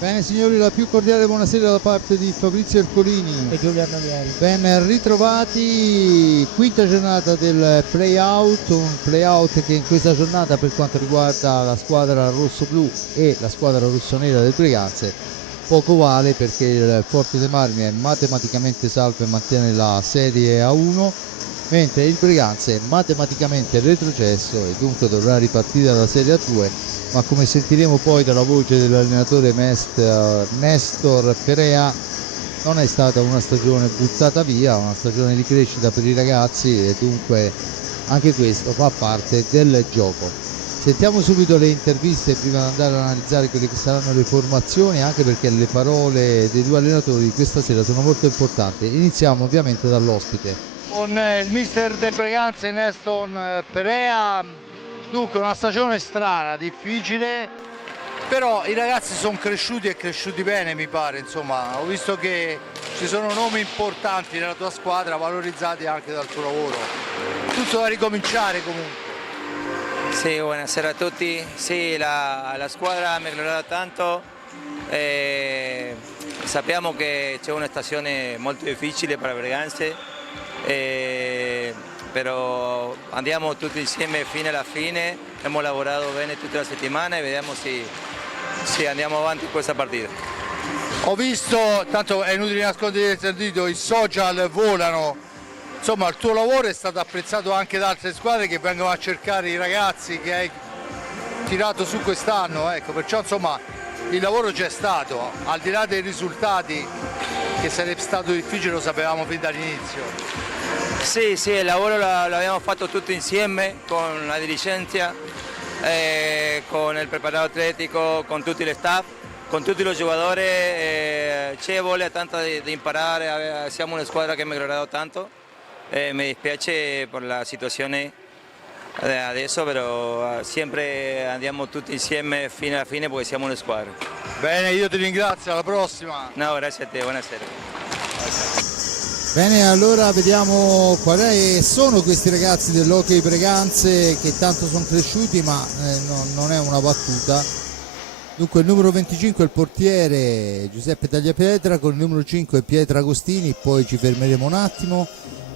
Bene signori, la più cordiale buonasera da parte di Fabrizio Ercolini e Giuliano Vieri. Ben ritrovati, quinta giornata del play-out, un play-out che in questa giornata per quanto riguarda la squadra rosso-blu e la squadra rossonera del Breganze poco vale, perché il Forte dei Marmi è matematicamente salvo e mantiene la serie A1, mentre il Breganze è matematicamente retrocesso e dunque dovrà ripartire dalla serie A2, ma come sentiremo poi dalla voce dell'allenatore Nestor Perea non è stata una stagione buttata via, una stagione di crescita per i ragazzi e dunque anche questo fa parte del gioco. Sentiamo subito le interviste prima di andare ad analizzare quelle che saranno le formazioni, anche perché le parole dei due allenatori di questa sera sono molto importanti. Iniziamo ovviamente dall'ospite. Con il mister del Breganze Nestor Perea. Dunque una stagione strana, difficile, però i ragazzi sono cresciuti e cresciuti bene, mi pare. Insomma, ho visto che ci sono nomi importanti nella tua squadra, valorizzati anche dal tuo lavoro. Tutto da ricominciare comunque. Sì, buonasera a tutti. Sì, la squadra ha migliorato tanto. Sappiamo che c'è una stagione molto difficile per Breganze, però andiamo tutti insieme fino alla fine. Abbiamo lavorato bene tutta la settimana e vediamo se andiamo avanti in questa partita. Ho visto, tanto è inutile nascondere il sentito, i social volano. Insomma, il tuo lavoro è stato apprezzato anche da altre squadre che vengono a cercare i ragazzi che hai tirato su quest'anno, ecco, perciò insomma il lavoro c'è stato, al di là dei risultati che sarebbe stato difficile, lo sapevamo fin dall'inizio. Sì, il lavoro l'abbiamo fatto tutti insieme con la dirigenza, con il preparato atletico, con tutti gli staff, con tutti i giocatori. C'è voglia tanto di imparare, siamo una squadra che ha migliorato tanto. Mi dispiace per la situazione adesso, però sempre andiamo tutti insieme fino alla fine perché siamo una squadra. Bene, io ti ringrazio, alla prossima. No, grazie a te, buonasera. Bene, allora vediamo quali sono questi ragazzi dell'Hockey Breganze che tanto sono cresciuti, ma non è una battuta. Dunque il numero 25 è il portiere Giuseppe Tagliapietra, con il numero 5 Pietro Agostini, poi ci fermeremo un attimo,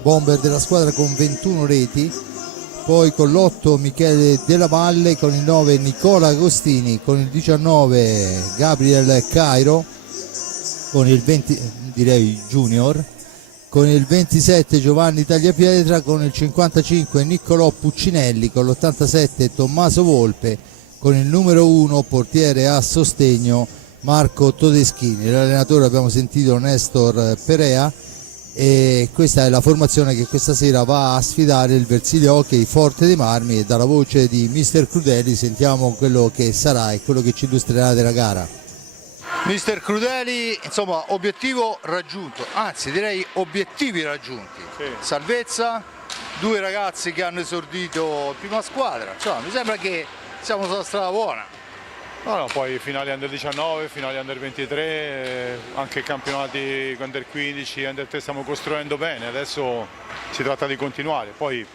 bomber della squadra con 21 reti, poi con l'8 Michele Della Valle, con il 9 Nicola Agostini, con il 19 Gabriel Cairo, con il 20 direi junior, con il 27 Giovanni Tagliapietra, con il 55 Niccolò Puccinelli, con l'87 Tommaso Volpe, con il numero 1 portiere a sostegno Marco Todeschini. L'allenatore abbiamo sentito Nestor Perea e questa è la formazione che questa sera va a sfidare il Versilia Hockey Forte dei Marmi, e dalla voce di mister Crudeli sentiamo quello che sarà e quello che ci illustrerà della gara. Mister Crudeli, insomma, obiettivo raggiunto, anzi direi obiettivi raggiunti. Sì. Salvezza, due ragazzi che hanno esordito in prima squadra, insomma, mi sembra che siamo sulla strada buona. No, poi finali under 19, finali under 23, anche campionati under 15, under 3 stiamo costruendo bene, adesso si tratta di continuare. Poi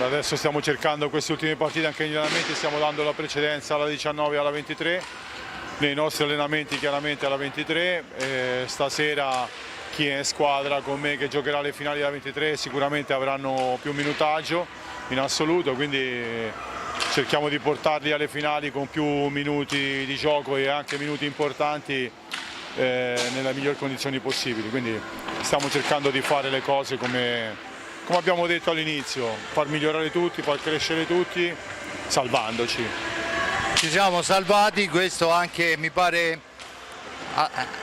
adesso stiamo cercando queste ultime partite anche negli allenamenti, stiamo dando la precedenza alla 19 e alla 23, nei nostri allenamenti chiaramente alla 23, stasera chi è in squadra con me che giocherà le finali alla 23 sicuramente avranno più minutaggio in assoluto, quindi cerchiamo di portarli alle finali con più minuti di gioco e anche minuti importanti nelle migliori condizioni possibili, quindi stiamo cercando di fare le cose come abbiamo detto all'inizio, far migliorare tutti, far crescere tutti, salvandoci. Ci siamo salvati, questo anche mi pare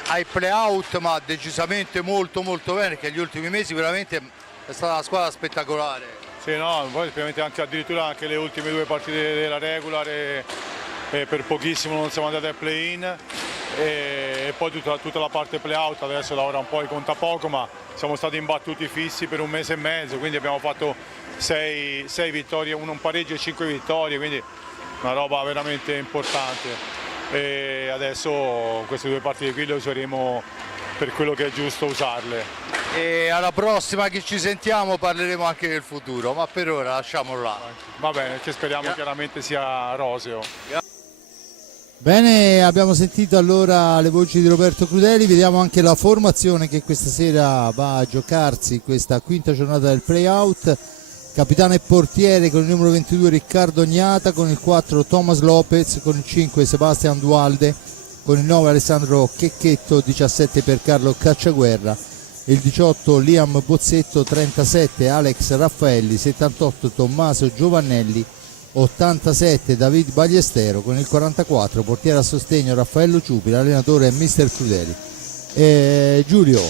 ai play-out, ma decisamente molto bene, perché gli ultimi mesi veramente è stata una squadra spettacolare. Sì, no, poi ovviamente addirittura anche le ultime due partite della regular per pochissimo non siamo andati al play-in e poi tutta la parte play-out adesso lavora un po' e conta poco, ma siamo stati imbattuti fissi per un mese e mezzo, quindi abbiamo fatto 6 vittorie, un pareggio e 5 vittorie, quindi una roba veramente importante. E adesso queste due partite qui le useremo per quello che è giusto usarle. E alla prossima che ci sentiamo parleremo anche del futuro, ma per ora lasciamolo là. Va bene, che speriamo chiaramente sia roseo. Bene, abbiamo sentito allora le voci di Roberto Crudeli, vediamo anche la formazione che questa sera va a giocarsi questa quinta giornata del play-out. Capitano e portiere con il numero 22 Riccardo Ognata, con il 4 Thomas Lopez, con il 5 Sebastian Dualde, con il 9 Alessandro Checchetto, 17 per Carlo Cacciaguerra, il 18 Liam Bozzetto, 37 Alex Raffaelli, 78 Tommaso Giovannelli, 87 David Bagliestero, con il 44 portiere a sostegno Raffaello Ciupi, l'allenatore è Mister Crudeli. Giulio,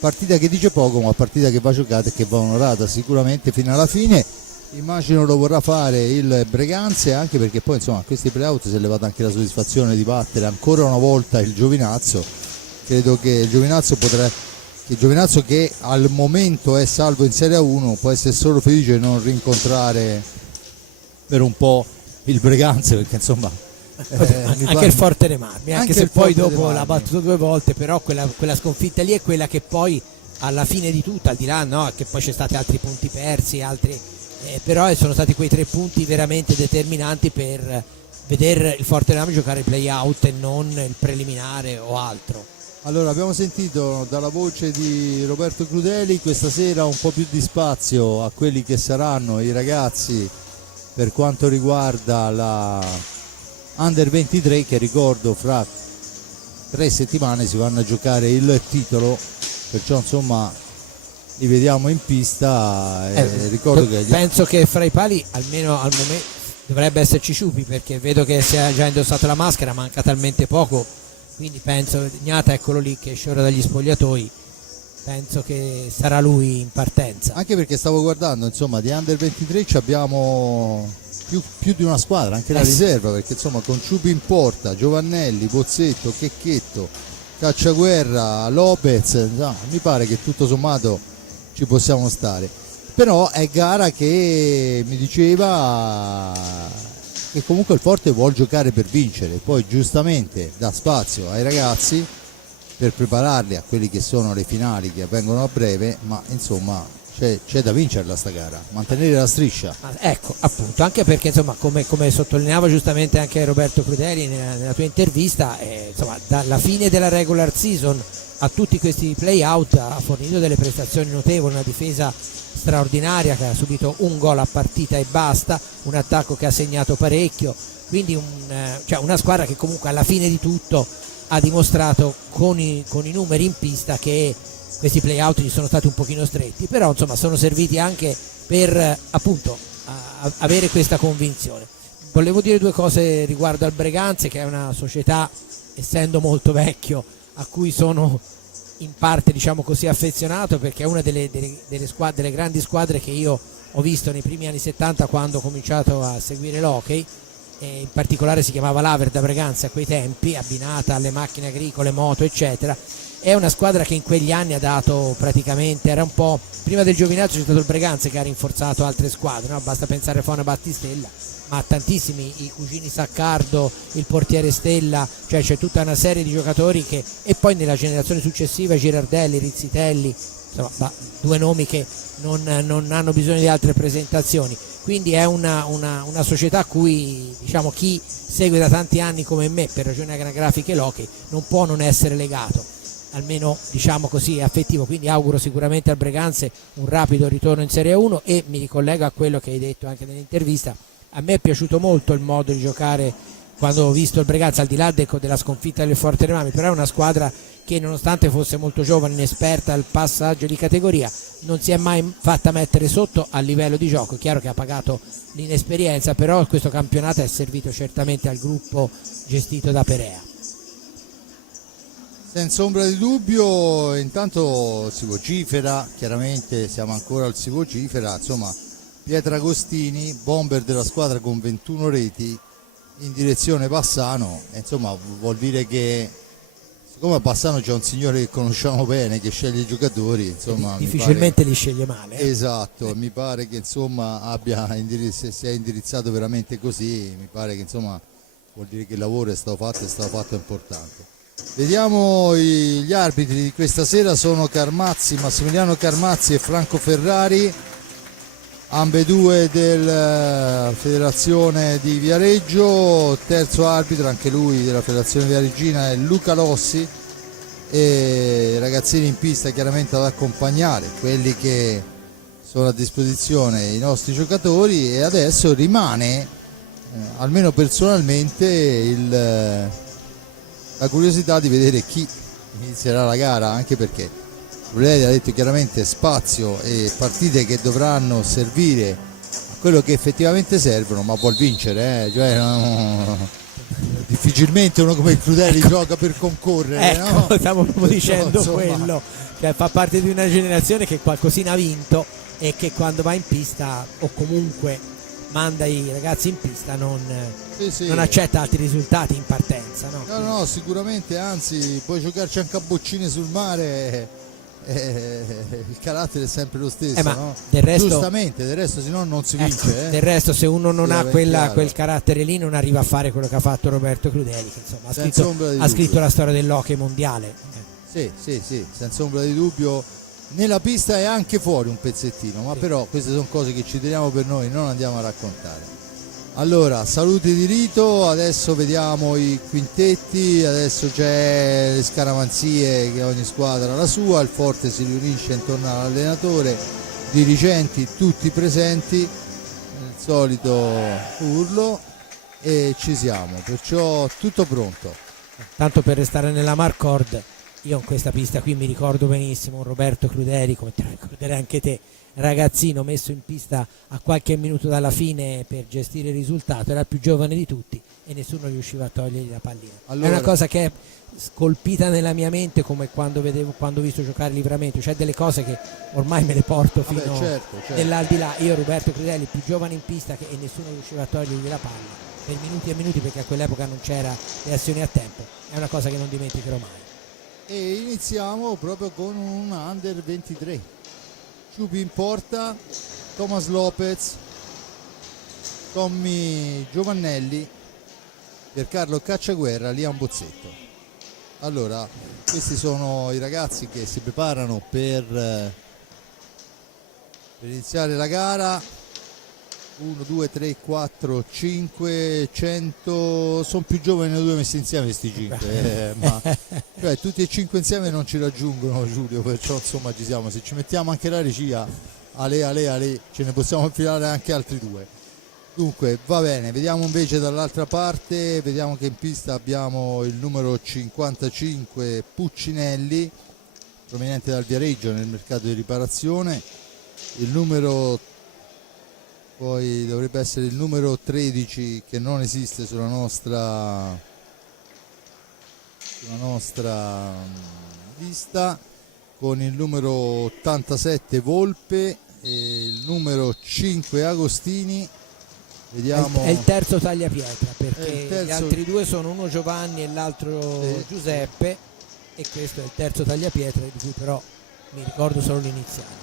partita che dice poco, ma partita che va giocata e che va onorata sicuramente fino alla fine. Immagino lo vorrà fare il Breganze, anche perché poi insomma a questi playout si è levata anche la soddisfazione di battere ancora una volta il Giovinazzo. Credo che il Giovinazzo che al momento è salvo in Serie 1 può essere solo felice di non rincontrare per un po' il Breganze, perché insomma anche il Forte dei Marmi, anche se poi dopo l'ha battuto 2 volte, però quella sconfitta lì è quella che poi alla fine di tutto, al di là no, che poi c'è stati altri punti persi, però sono stati quei 3 punti veramente determinanti per vedere il Forte dei Marmi giocare il play out e non il preliminare o altro. Allora, abbiamo sentito dalla voce di Roberto Crudeli questa sera un po' più di spazio a quelli che saranno i ragazzi per quanto riguarda la Under 23, che ricordo fra 3 settimane si vanno a giocare il titolo, perciò insomma li vediamo in pista. Ricordo che penso che fra i pali almeno al momento dovrebbe esserci Ciupi, perché vedo che si è già indossato la maschera, manca talmente poco, quindi penso Gnata, eccolo lì che esce ora dagli spogliatoi, penso che sarà lui in partenza, anche perché stavo guardando insomma di Under 23 abbiamo più di una squadra, anche la riserva, perché insomma con Ciupi in porta, Giovannelli, Bozzetto, Checchetto, Cacciaguerra, Lopez, insomma, mi pare che tutto sommato ci possiamo stare. Però è gara che mi diceva che comunque il Forte vuol giocare per vincere, poi giustamente dà spazio ai ragazzi per prepararli a quelli che sono le finali che avvengono a breve, ma insomma c'è da vincerla sta gara, mantenere la striscia. Ecco, appunto, anche perché insomma come sottolineava giustamente anche Roberto Crudeli nella tua intervista, insomma dalla fine della regular season a tutti questi play out ha fornito delle prestazioni notevoli, una difesa straordinaria che ha subito un gol a partita e basta, un attacco che ha segnato parecchio, quindi una squadra che comunque alla fine di tutto ha dimostrato con i numeri in pista che questi play out gli sono stati un pochino stretti, però insomma sono serviti anche per appunto avere questa convinzione. Volevo dire 2 cose riguardo al Breganze, che è una società, essendo molto vecchio, a cui sono in parte diciamo così affezionato, perché è una delle grandi squadre che io ho visto nei primi anni 70 quando ho cominciato a seguire l'hockey, e in particolare si chiamava l'Averda Breganze a quei tempi, abbinata alle macchine agricole, moto eccetera. È una squadra che in quegli anni ha dato praticamente, era un po' prima del Giovinazzo c'è stato il Breganze che ha rinforzato altre squadre, no? Basta pensare a Fauna Battistella, ma tantissimi, i cugini Saccardo, il portiere Stella, cioè c'è tutta una serie di giocatori che, e poi nella generazione successiva Girardelli, Rizzitelli, insomma 2 nomi che non hanno bisogno di altre presentazioni, quindi è una società a cui diciamo chi segue da tanti anni come me per ragioni anagrafiche l'hockey non può non essere legato, almeno diciamo così affettivo, quindi auguro sicuramente al Breganze un rapido ritorno in Serie 1 e mi ricollego a quello che hai detto anche nell'intervista. A me è piaciuto molto il modo di giocare quando ho visto il Breganze, al di là della sconfitta del Forte dei Marmi, però è una squadra che nonostante fosse molto giovane, inesperta al passaggio di categoria, non si è mai fatta mettere sotto a livello di gioco. È chiaro che ha pagato l'inesperienza, però questo campionato è servito certamente al gruppo gestito da Perea. Senza ombra di dubbio, intanto si vocifera, chiaramente siamo ancora al si vocifera, insomma Pietragostini, bomber della squadra con 21 reti in direzione Bassano, insomma vuol dire che siccome a Bassano c'è un signore che conosciamo bene che sceglie i giocatori, insomma difficilmente li sceglie male. Esatto, mi pare che insomma se si è indirizzato veramente così, mi pare che insomma vuol dire che il lavoro è stato fatto importante. Vediamo gli arbitri di questa sera, sono Massimiliano Carmazzi e Franco Ferrari. ambedue della federazione di Viareggio. Terzo arbitro anche lui della federazione viareggina è Luca Lossi, e ragazzini in pista chiaramente ad accompagnare quelli che sono a disposizione i nostri giocatori. E adesso rimane almeno personalmente la curiosità di vedere chi inizierà la gara, anche perché Ruggeri ha detto chiaramente spazio e partite che dovranno servire a quello che effettivamente servono, ma vuol vincere, cioè, difficilmente uno come il Crudeli gioca per concorrere, ecco, no? stavo proprio dicendo Insomma, quello, cioè fa parte di una generazione che qualcosina ha vinto e che quando va in pista o comunque manda i ragazzi in pista non accetta altri risultati in partenza, no? No, sicuramente, anzi puoi giocarci anche a boccine sul mare, il carattere è sempre lo stesso, ma no? del resto, giustamente, del resto se no non si vince, del resto se uno non ha chiaro. quel carattere lì non arriva a fare quello che ha fatto Roberto Crudeli, che insomma ha scritto la storia dell'hockey mondiale. Sì, senza ombra di dubbio, nella pista e anche fuori un pezzettino, ma però queste sono cose che ci teniamo per noi, non andiamo a raccontare. Allora, saluti di rito, adesso vediamo i quintetti, adesso c'è le scaramanzie che ogni squadra ha la sua, il forte si riunisce intorno all'allenatore, dirigenti tutti presenti, il solito urlo, e ci siamo, perciò tutto pronto. Tanto per restare nella Marcord, io in questa pista qui mi ricordo benissimo un Roberto Crudeli, come te lo ricorderai anche te, ragazzino messo in pista a qualche minuto dalla fine per gestire il risultato, era il più giovane di tutti e nessuno riusciva a togliergli la pallina. Allora, è una cosa che è scolpita nella mia mente, come quando ho visto giocare Livramento, cioè delle cose che ormai me le porto fino certo. nell'aldilà. Io Roberto Crudeli, il più giovane in pista e nessuno riusciva a togliergli la palla per minuti e minuti, perché a quell'epoca non c'era le azioni a tempo, è una cosa che non dimenticherò mai. E iniziamo proprio con un under 23. Ciupi in porta, Thomas Lopez, Tommy Giovannelli, Piercarlo Cacciaguerra, Liam Bozzetto. Allora, questi sono i ragazzi che si preparano per iniziare la gara. 1, 2, 3, 4, 5, 100, sono più giovani noi due messi insieme questi 5, ma cioè, tutti e 5 insieme non ci raggiungono, Giulio, perciò insomma ci siamo, se ci mettiamo anche la regia, ale, ce ne possiamo infilare anche altri 2. Dunque va bene, vediamo invece dall'altra parte, vediamo che in pista abbiamo il numero 55 Puccinelli, proveniente dal Viareggio nel mercato di riparazione, il numero poi dovrebbe essere il numero 13 che non esiste sulla nostra lista, con il numero 87 Volpe e il numero 5 Agostini. Vediamo. È il terzo tagliapietra, perché gli altri due sono uno Giovanni e l'altro Giuseppe, e questo è il terzo tagliapietra, di cui però mi ricordo solo l'iniziale.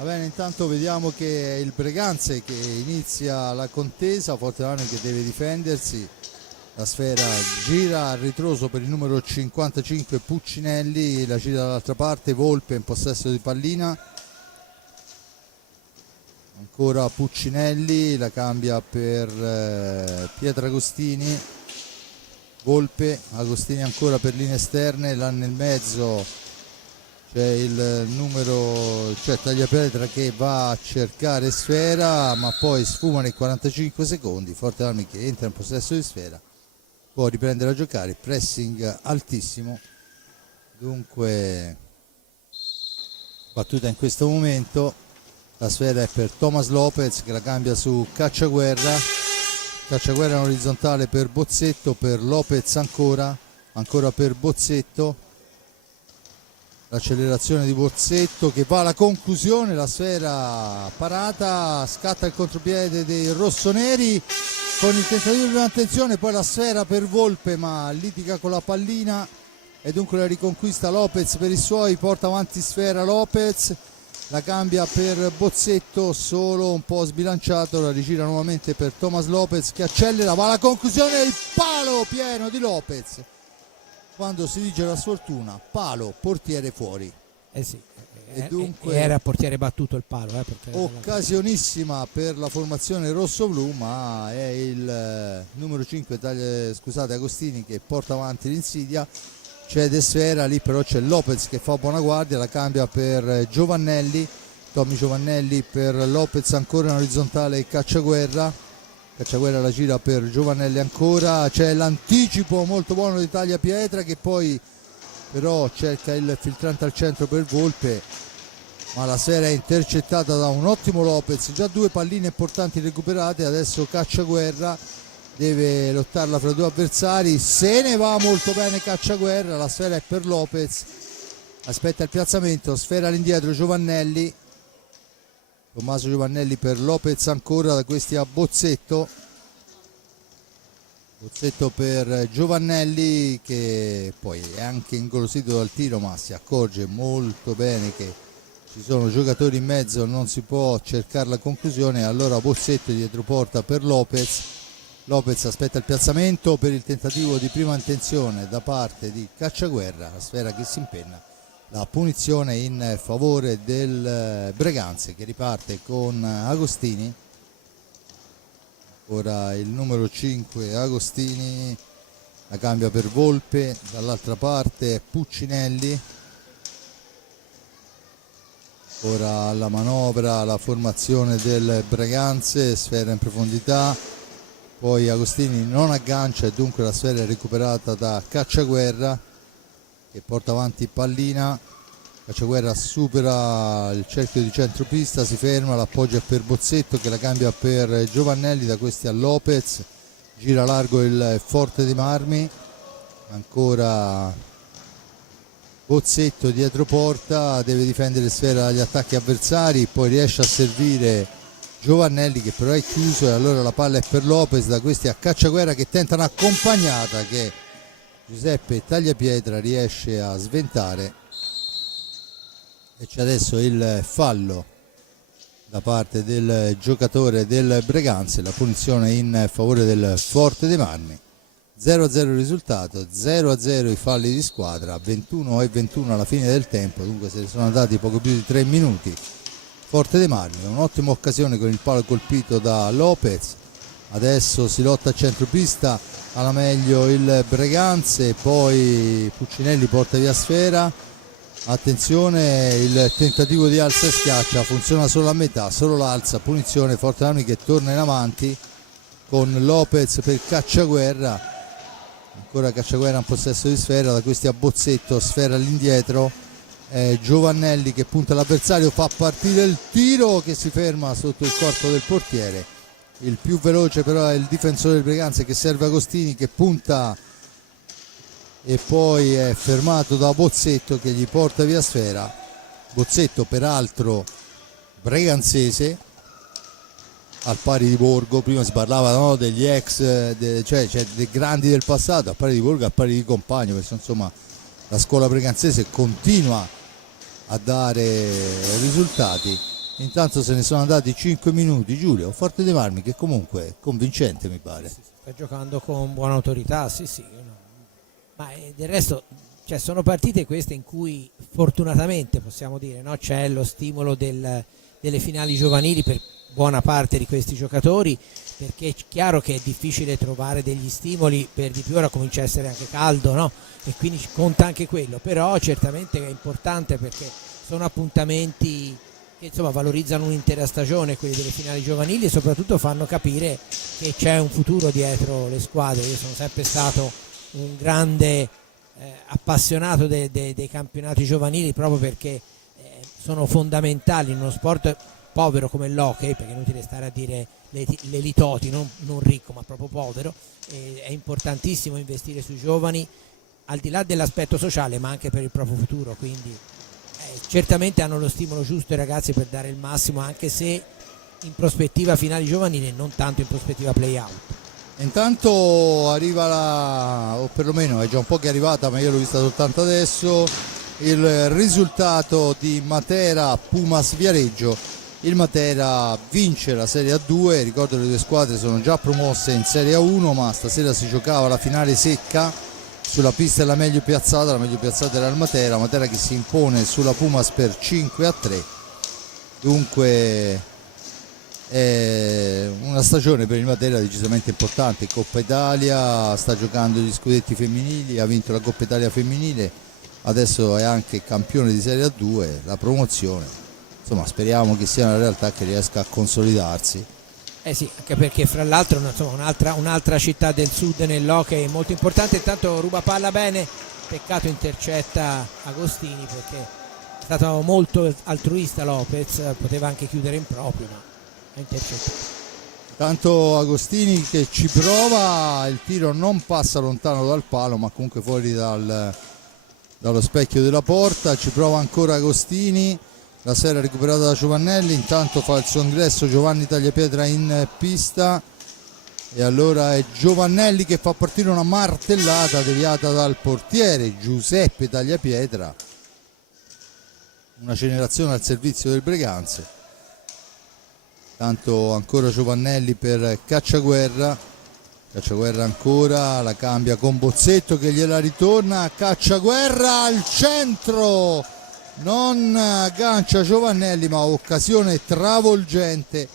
Va bene, intanto vediamo che è il Breganze che inizia la contesa, Forteano che deve difendersi, la sfera gira a ritroso per il numero 55 Puccinelli, la gira dall'altra parte, Volpe in possesso di pallina, ancora Puccinelli, la cambia per Pietragostini, Volpe, Agostini ancora per linee esterne, là nel mezzo c'è il numero, cioè tagliapietra, che va a cercare sfera, ma poi sfuma nei 45 secondi, Forteano che entra in possesso di sfera, può riprendere a giocare, pressing altissimo, dunque battuta in questo momento, la sfera è per Thomas Lopez che la cambia su Cacciaguerra in orizzontale per Bozzetto, per Lopez ancora per Bozzetto, l'accelerazione di Bozzetto che va alla conclusione, la sfera parata, scatta il contropiede dei rossoneri con il tentativo di attenzione, poi la sfera per Volpe ma litiga con la pallina e dunque la riconquista Lopez per i suoi, porta avanti sfera Lopez, la cambia per Bozzetto, solo un po' sbilanciato, la rigira nuovamente per Thomas Lopez che accelera, va alla conclusione, il palo pieno di Lopez. Quando si dice la sfortuna, palo, portiere fuori. Sì, E dunque era portiere battuto il palo, perché occasionissima per la formazione rossoblu, ma è il numero 5 Agostini che porta avanti l'insidia. Cede sfera, lì però c'è Lopez che fa buona guardia, la cambia per Giovannelli, Tommy Giovannelli per Lopez, ancora in orizzontale Cacciaguerra la gira per Giovannelli ancora, c'è l'anticipo molto buono di Tagliapietra che poi però cerca il filtrante al centro per Volpe, ma la sfera è intercettata da un ottimo Lopez, già 2 palline importanti recuperate. Adesso Cacciaguerra deve lottarla fra 2 avversari, se ne va molto bene Cacciaguerra, la sfera è per Lopez, aspetta il piazzamento, sfera all'indietro Giovannelli, Tommaso Giovannelli per Lopez ancora, da questi a Bozzetto per Giovannelli che poi è anche ingolosito dal tiro, ma si accorge molto bene che ci sono giocatori in mezzo, non si può cercare la conclusione. Allora Bozzetto dietro porta per Lopez aspetta il piazzamento per il tentativo di prima intenzione da parte di Cacciaguerra, la sfera che si impenna, la punizione in favore del Breganze che riparte con Agostini. Ora il numero 5 Agostini, la cambia per Volpe, dall'altra parte Puccinelli, ora alla manovra la formazione del Breganze, sfera in profondità, poi Agostini non aggancia e dunque la sfera è recuperata da Cacciaguerra che porta avanti pallina. Cacciaguerra supera il cerchio di centropista, si ferma, l'appoggia per Bozzetto che la cambia per Giovannelli, da questi a Lopez, gira largo il Forte dei Marmi, ancora Bozzetto dietro porta, deve difendere sfera dagli attacchi avversari, poi riesce a servire Giovannelli che però è chiuso e allora la palla è per Lopez, da questi a Cacciaguerra che tenta un'accompagnata che Giuseppe Tagliapietra riesce a sventare. E c'è adesso il fallo da parte del giocatore del Breganze, la punizione in favore del Forte dei Marmi. 0-0 il risultato, 0-0 i falli di squadra, 21-21 alla fine del tempo, dunque se ne sono andati poco più di 3 minuti. Forte dei Marmi, un'ottima occasione con il palo colpito da Lopez, adesso si lotta a centropista, alla meglio il Breganze, poi Puccinelli porta via sfera. Attenzione, il tentativo di alza e schiaccia funziona solo a metà, solo l'alza, punizione, Forte Armi che torna in avanti con Lopez per Cacciaguerra, ancora Cacciaguerra in possesso di sfera, da questi a Bozzetto, sfera all'indietro, Giovannelli che punta l'avversario, fa partire il tiro che si ferma sotto il corpo del portiere, il più veloce però è il difensore del Breganze che serve Agostini che punta e poi è fermato da Bozzetto che gli porta via sfera. Bozzetto peraltro breganzese al pari di Borgo, prima si parlava degli ex cioè dei grandi del passato, al pari di Borgo, al pari di Compagno, perché insomma la scuola breganzese continua a dare risultati. Intanto se ne sono andati 5 minuti. Giulio, Forte dei Marmi che comunque è convincente, mi pare. Sta giocando con buona autorità, sì. Ma del resto sono partite queste in cui fortunatamente possiamo dire, no? C'è lo stimolo delle finali giovanili per buona parte di questi giocatori, perché è chiaro che è difficile trovare degli stimoli, per di più ora comincia a essere anche caldo, no? E quindi conta anche quello, però certamente è importante perché sono appuntamenti che insomma valorizzano un'intera stagione, quelli delle finali giovanili, e soprattutto fanno capire che c'è un futuro dietro le squadre. Io sono sempre stato un grande appassionato dei campionati giovanili proprio perché sono fondamentali in uno sport povero come l'hockey, perché è inutile stare a dire le litoti, non ricco ma proprio povero, è importantissimo investire sui giovani al di là dell'aspetto sociale ma anche per il proprio futuro, quindi certamente hanno lo stimolo giusto i ragazzi per dare il massimo, anche se in prospettiva finali giovanili e non tanto in prospettiva play-out. Intanto arriva o perlomeno è già un po' che è arrivata, ma io l'ho vista soltanto adesso, il risultato di Matera Pumas Viareggio. Il Matera vince la Serie A2, ricordo le due squadre sono già promosse in Serie A1, ma stasera si giocava la finale secca sulla pista è la meglio piazzata era il Matera che si impone sulla Pumas per 5-3. Dunque è una stagione per il Matera decisamente importante. Coppa Italia, sta giocando gli scudetti femminili, ha vinto la Coppa Italia femminile, adesso è anche campione di Serie A2, la promozione. Insomma, speriamo che sia una realtà che riesca a consolidarsi. Eh sì, anche perché fra l'altro insomma, un'altra città del sud nell'hockey molto importante. Intanto ruba palla bene, peccato intercetta Agostini perché è stato molto altruista Lopez, poteva anche chiudere in proprio ma ha intercettato. Tanto Agostini che ci prova, il tiro non passa lontano dal palo ma comunque fuori dallo specchio della porta, ci prova ancora Agostini. La sfera recuperata da Giovannelli, intanto fa il suo ingresso Giovanni Tagliapietra in pista e allora è Giovannelli che fa partire una martellata deviata dal portiere Giuseppe Tagliapietra. Una generazione al servizio del Breganze. Tanto ancora Giovannelli per Cacciaguerra ancora, la cambia con Bozzetto che gliela ritorna, Cacciaguerra al centro! Non aggancia Giovannelli ma occasione travolgente,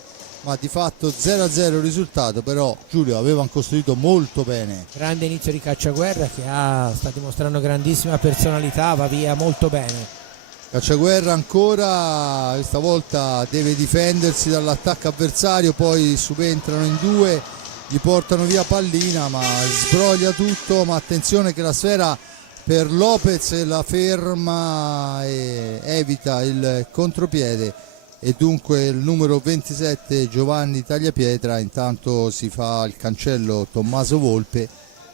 ma di fatto 0-0 il risultato. Però Giulio avevano costruito molto bene. Grande inizio di Cacciaguerra che sta dimostrando grandissima personalità, va via molto bene. Cacciaguerra ancora, questa volta deve difendersi dall'attacco avversario, poi subentrano in due, gli portano via pallina ma sbroglia tutto, ma attenzione che la sfera per Lopez la ferma e evita il contropiede e dunque il numero 27 Giovanni Tagliapietra. Intanto si fa il cancello Tommaso Volpe,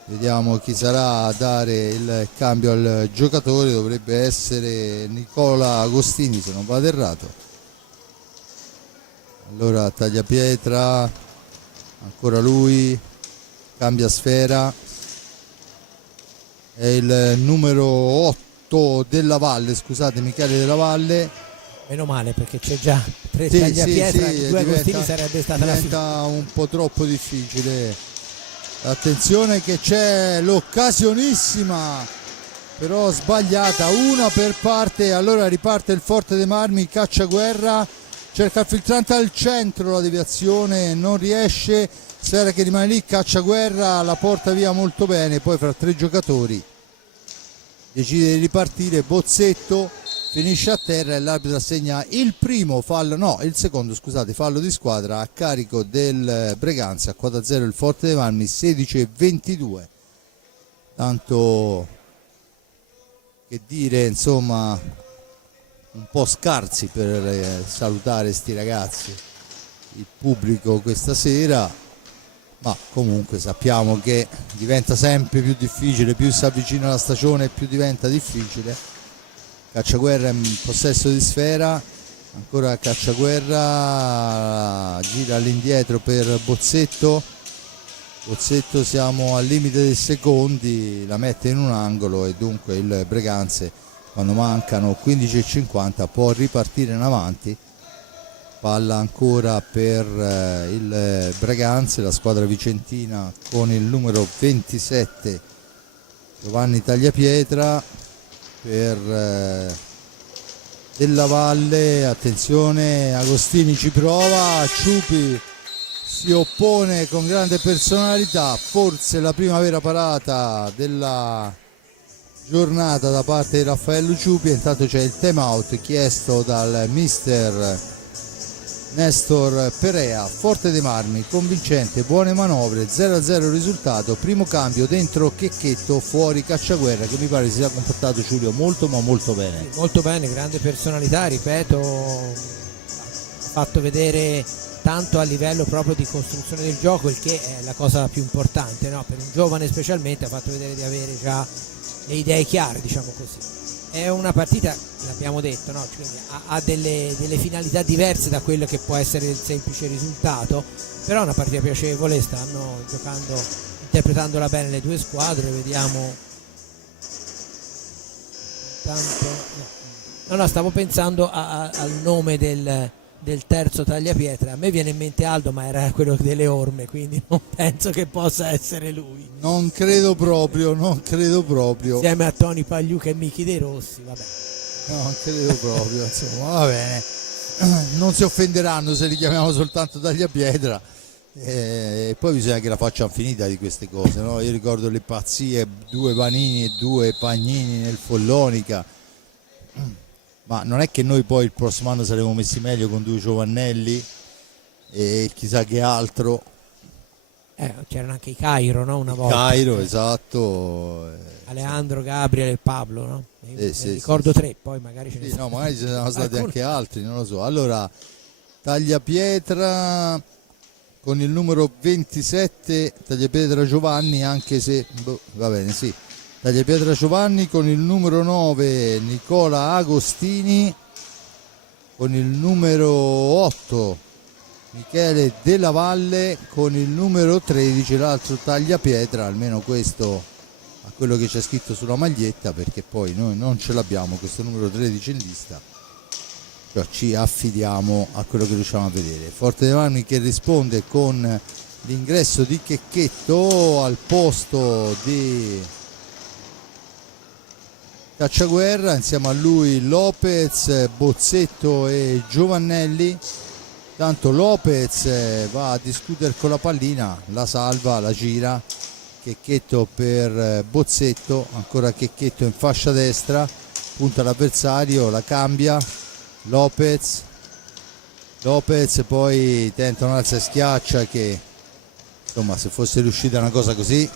vediamo chi sarà a dare il cambio al giocatore, dovrebbe essere Nicola Agostini se non vado errato. Allora Tagliapietra, ancora lui, cambia sfera. È il numero 8 Della Valle, scusate, Michele Della Valle. Meno male perché c'è già tre Tagliapietra, due Agostini sarebbe stata la fine. Diventa un po' troppo difficile. Attenzione che c'è l'occasionissima, però sbagliata, una per parte. Allora riparte il Forte dei Marmi, Cacciaguerra, cerca il filtrante al centro, la deviazione non riesce. Sfera che rimane lì, Cacciaguerra la porta via molto bene, poi fra tre giocatori decide di ripartire Bozzetto, finisce a terra e l'arbitro assegna il secondo fallo di squadra a carico del Breganze. A quota 0 il Forte dei Marmi, 16-22. Tanto che dire, insomma, un po' scarsi per salutare sti ragazzi, il pubblico questa sera. Ma comunque sappiamo che diventa sempre più difficile, più si avvicina la stagione più diventa difficile. Cacciaguerra in possesso di sfera, ancora Cacciaguerra, gira all'indietro per Bozzetto, siamo al limite dei secondi, la mette in un angolo e dunque il Breganze, quando mancano 15:50, può ripartire in avanti. Palla ancora per il Breganze, la squadra vicentina con il numero 27 Giovanni Tagliapietra per Della Valle. Attenzione, Agostini ci prova, Ciupi si oppone con grande personalità, forse la prima vera parata della giornata da parte di Raffaello Ciupi. Intanto c'è il time out chiesto dal mister Nestor Perea. Forte dei Marmi convincente, buone manovre, 0-0 risultato, primo cambio dentro Checchetto, fuori Cacciaguerra che mi pare si sia comportato, Giulio, molto ma molto bene. Molto bene, grande personalità, ripeto, ha fatto vedere tanto a livello proprio di costruzione del gioco, il che è la cosa più importante, no? Per un giovane specialmente ha fatto vedere di avere già le idee chiare, diciamo così. È una partita, l'abbiamo detto, no? Quindi ha delle finalità diverse da quello che può essere il semplice risultato, però è una partita piacevole, stanno giocando, interpretandola bene le due squadre, vediamo. Intanto, no, stavo pensando al nome del del terzo tagliapietra. A me viene in mente Aldo, ma era quello delle orme, quindi non penso che possa essere lui. Non credo proprio, Insieme a Tony Pagliuca e Michi dei Rossi, vabbè. non credo proprio, insomma, va bene. Non si offenderanno se li chiamiamo soltanto tagliapietra. E poi bisogna che la facciano finita di queste cose, no? Io ricordo le pazzie, 2 panini e 2 pagnini nel Follonica, ma non è che noi poi il prossimo anno saremo messi meglio con 2 Giovannelli e chissà che altro. C'erano anche i Cairo, no? Una volta. Cairo, esatto. Alejandro, Gabriel e Pablo, no? Sì, ricordo sì, 3, poi magari ce ne sono. No, magari ce ne sono stati Alcuni. anche altri, non lo so. Allora, tagliapietra con il numero 27, tagliapietra Giovanni, anche se va bene, sì. Tagliapietra Giovanni con il numero 9 Nicola Agostini, con il numero 8 Michele Della Valle, con il numero 13 l'altro tagliapietra, almeno questo a quello che c'è scritto sulla maglietta, perché poi noi non ce l'abbiamo questo numero 13 in lista, cioè ci affidiamo a quello che riusciamo a vedere. Forte dei Marmi che risponde con l'ingresso di Checchetto al posto di Cacciaguerra, insieme a lui Lopez, Bozzetto e Giovannelli. Tanto Lopez va a discutere con la pallina, la salva, la gira. Checchetto per Bozzetto, ancora Checchetto in fascia destra, punta l'avversario, la cambia. Lopez poi tenta un alza e schiaccia che, insomma, se fosse riuscita una cosa così.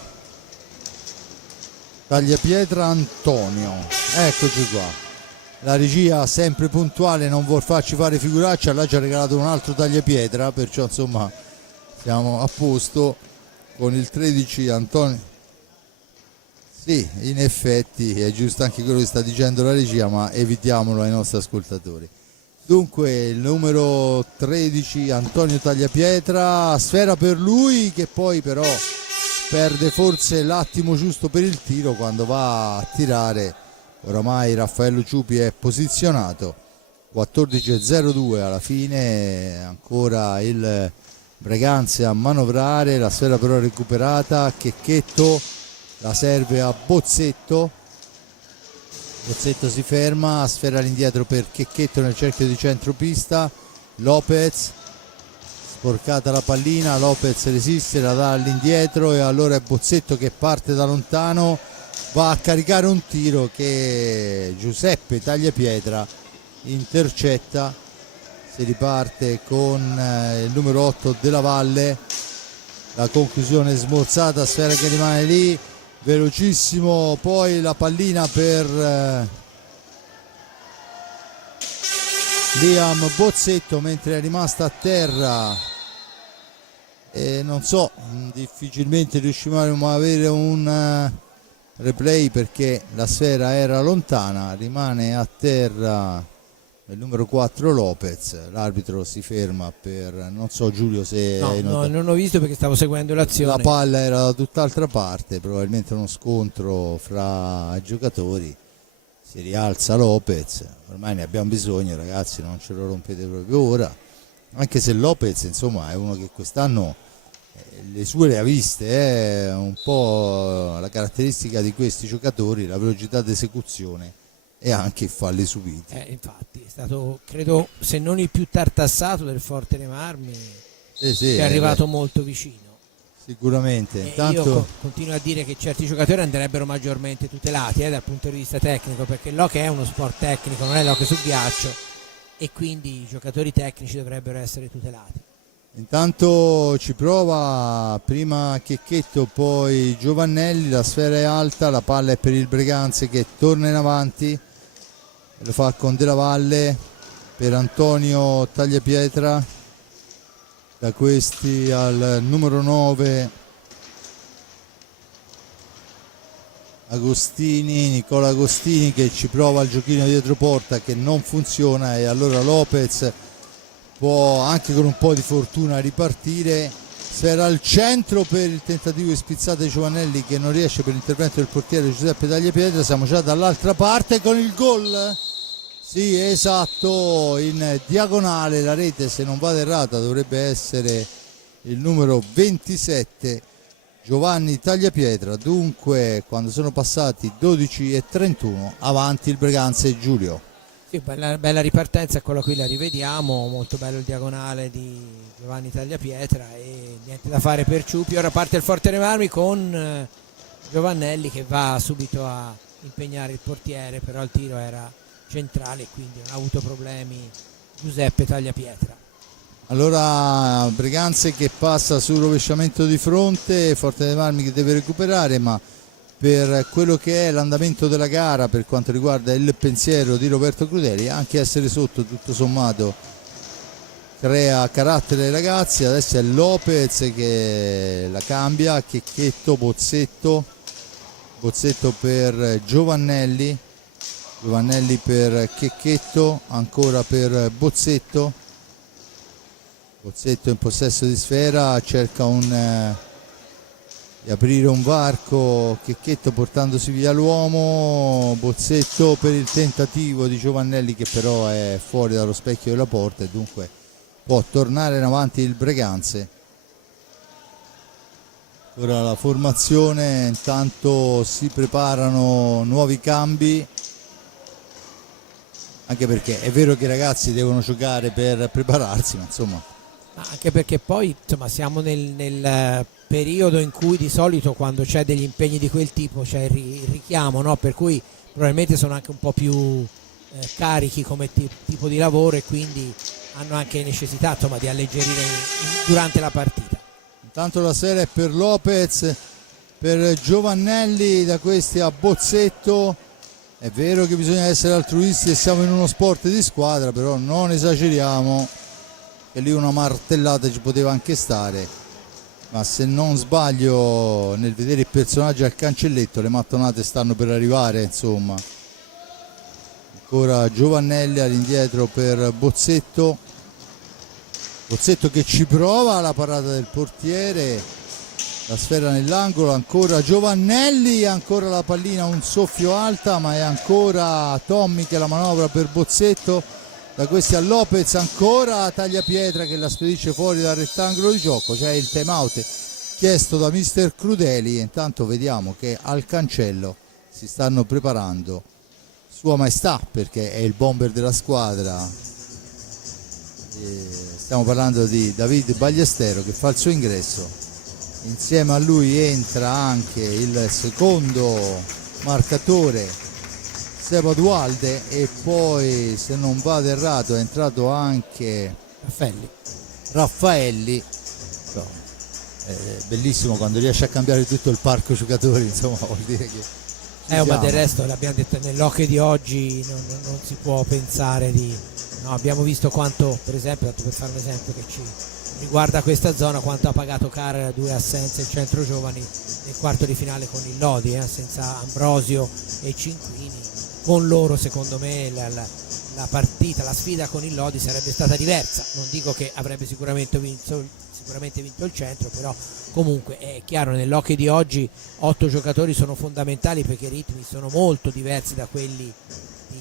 Tagliapietra Antonio, eccoci qua. La regia sempre puntuale, non vuol farci fare figuraccia, là ci ha regalato un altro tagliapietra, perciò insomma siamo a posto con il 13 Antonio. Sì, in effetti è giusto anche quello che sta dicendo la regia, ma evitiamolo ai nostri ascoltatori. Dunque il numero 13 Antonio Tagliapietra, sfera per lui che poi però perde forse l'attimo giusto per il tiro quando va a tirare. Oramai Raffaello Ciupi è posizionato, 14:02 alla fine, ancora il Breganze a manovrare, la sfera però recuperata. Checchetto la serve a Bozzetto, Bozzetto si ferma, sfera all'indietro per Checchetto nel cerchio di centropista. Lopez, sporcata la pallina, Lopez resiste, la dà all'indietro e allora è Bozzetto che parte da lontano, va a caricare un tiro che Giuseppe Tagliapietra intercetta. Si riparte con il numero 8 Della Valle, la conclusione smorzata, sfera che rimane lì, velocissimo poi la pallina per Liam Bozzetto mentre è rimasta a terra e non so, difficilmente riusciremo a avere un replay perché la sfera era lontana. Rimane a terra il numero 4 Lopez, l'arbitro si ferma per, non so Giulio se no, non ho visto perché stavo seguendo l'azione. La palla era da tutt'altra parte, probabilmente uno scontro fra giocatori. Si rialza Lopez, ormai ne abbiamo bisogno ragazzi, non ce lo rompete proprio ora, anche se Lopez insomma è uno che quest'anno le sue le ha viste, un po' la caratteristica di questi giocatori, la velocità d'esecuzione e anche i falli subiti. Infatti è stato, credo, se non il più tartassato del Forte dei Marmi, sì, è arrivato molto vicino. Sicuramente. Intanto io continuo a dire che certi giocatori andrebbero maggiormente tutelati dal punto di vista tecnico, perché l'hockey è uno sport tecnico, non è l'hockey su ghiaccio, e quindi i giocatori tecnici dovrebbero essere tutelati. Intanto ci prova prima Checchetto, poi Giovannelli, la sfera è alta, la palla è per il Breganze che torna in avanti, lo fa con Della Valle per Antonio Tagliapietra. Da questi al numero 9 Agostini, Nicola Agostini che ci prova il giochino dietro porta che non funziona e allora Lopez può anche con un po' di fortuna ripartire. Sfera al centro per il tentativo di spizzata di Giovannelli che non riesce per l'intervento del portiere Giuseppe Tagliapietra. Siamo già dall'altra parte con il gol Sì, esatto, in diagonale la rete, se non vado errata, dovrebbe essere il numero 27, Giovanni Tagliapietra. Dunque, quando sono passati 12:31, avanti il Breganze, Giulio. Sì, bella ripartenza, quella qui la rivediamo, molto bello il diagonale di Giovanni Tagliapietra e niente da fare per Ciupi. Ora parte il Forte Marmi con Giovannelli che va subito a impegnare il portiere, però il tiro era centrale e quindi non ha avuto problemi Giuseppe Tagliapietra. Allora Breganze che passa sul rovesciamento di fronte, Forte dei Marmi che deve recuperare, ma per quello che è l'andamento della gara, per quanto riguarda il pensiero di Roberto Crudeli, anche essere sotto tutto sommato crea carattere ai ragazzi. Adesso è Lopez che la cambia, Checchetto, Bozzetto per Giovannelli per Checchetto, ancora per Bozzetto in possesso di sfera, cerca di aprire un varco, Checchetto portandosi via l'uomo, Bozzetto per il tentativo di Giovannelli che però è fuori dallo specchio della porta e dunque può tornare in avanti il Breganze. Ora la formazione, intanto si preparano nuovi cambi, anche perché è vero che i ragazzi devono giocare per prepararsi, ma insomma. Anche perché poi insomma siamo nel periodo in cui di solito quando c'è degli impegni di quel tipo c'è il richiamo, no? Per cui probabilmente sono anche un po' più carichi come tipo di lavoro e quindi hanno anche necessità insomma di alleggerire durante la partita. Intanto la sera è per Lopez, per Giovannelli, da questi a Bozzetto. È vero che bisogna essere altruisti e siamo in uno sport di squadra, però non esageriamo, e lì una martellata ci poteva anche stare, ma se non sbaglio nel vedere il personaggio al cancelletto le mattonate stanno per arrivare, insomma. Ancora Giovannelli all'indietro per Bozzetto che ci prova, la parata del portiere, la sfera nell'angolo, ancora Giovannelli, ancora la pallina un soffio alta, ma è ancora Tommy che la manovra per Bozzetto, da questi a Lopez, ancora Tagliapietra che la spedisce fuori dal rettangolo di gioco. C'è il time out chiesto da mister Crudeli e intanto vediamo che al cancello si stanno preparando Sua Maestà, perché è il bomber della squadra. Stiamo parlando di David Ballestero che fa il suo ingresso, insieme a lui entra anche il secondo marcatore Seba Dualde e poi, se non vado errato, è entrato anche Raffaelli. È bellissimo quando riesce a cambiare tutto il parco giocatori, insomma, vuol dire che ma del resto l'abbiamo detto nell'hockey di oggi, non si può pensare di no, abbiamo visto quanto, per esempio, per fare un esempio che ci riguarda questa zona, quanto ha pagato cara 2 assenze il centro giovani nel quarto di finale con il Lodi, senza Ambrosio e Cinquini. Con loro secondo me la partita, la sfida con il Lodi sarebbe stata diversa, non dico che avrebbe sicuramente vinto il centro, però comunque è chiaro, nell'hockey di oggi 8 giocatori sono fondamentali perché i ritmi sono molto diversi da quelli di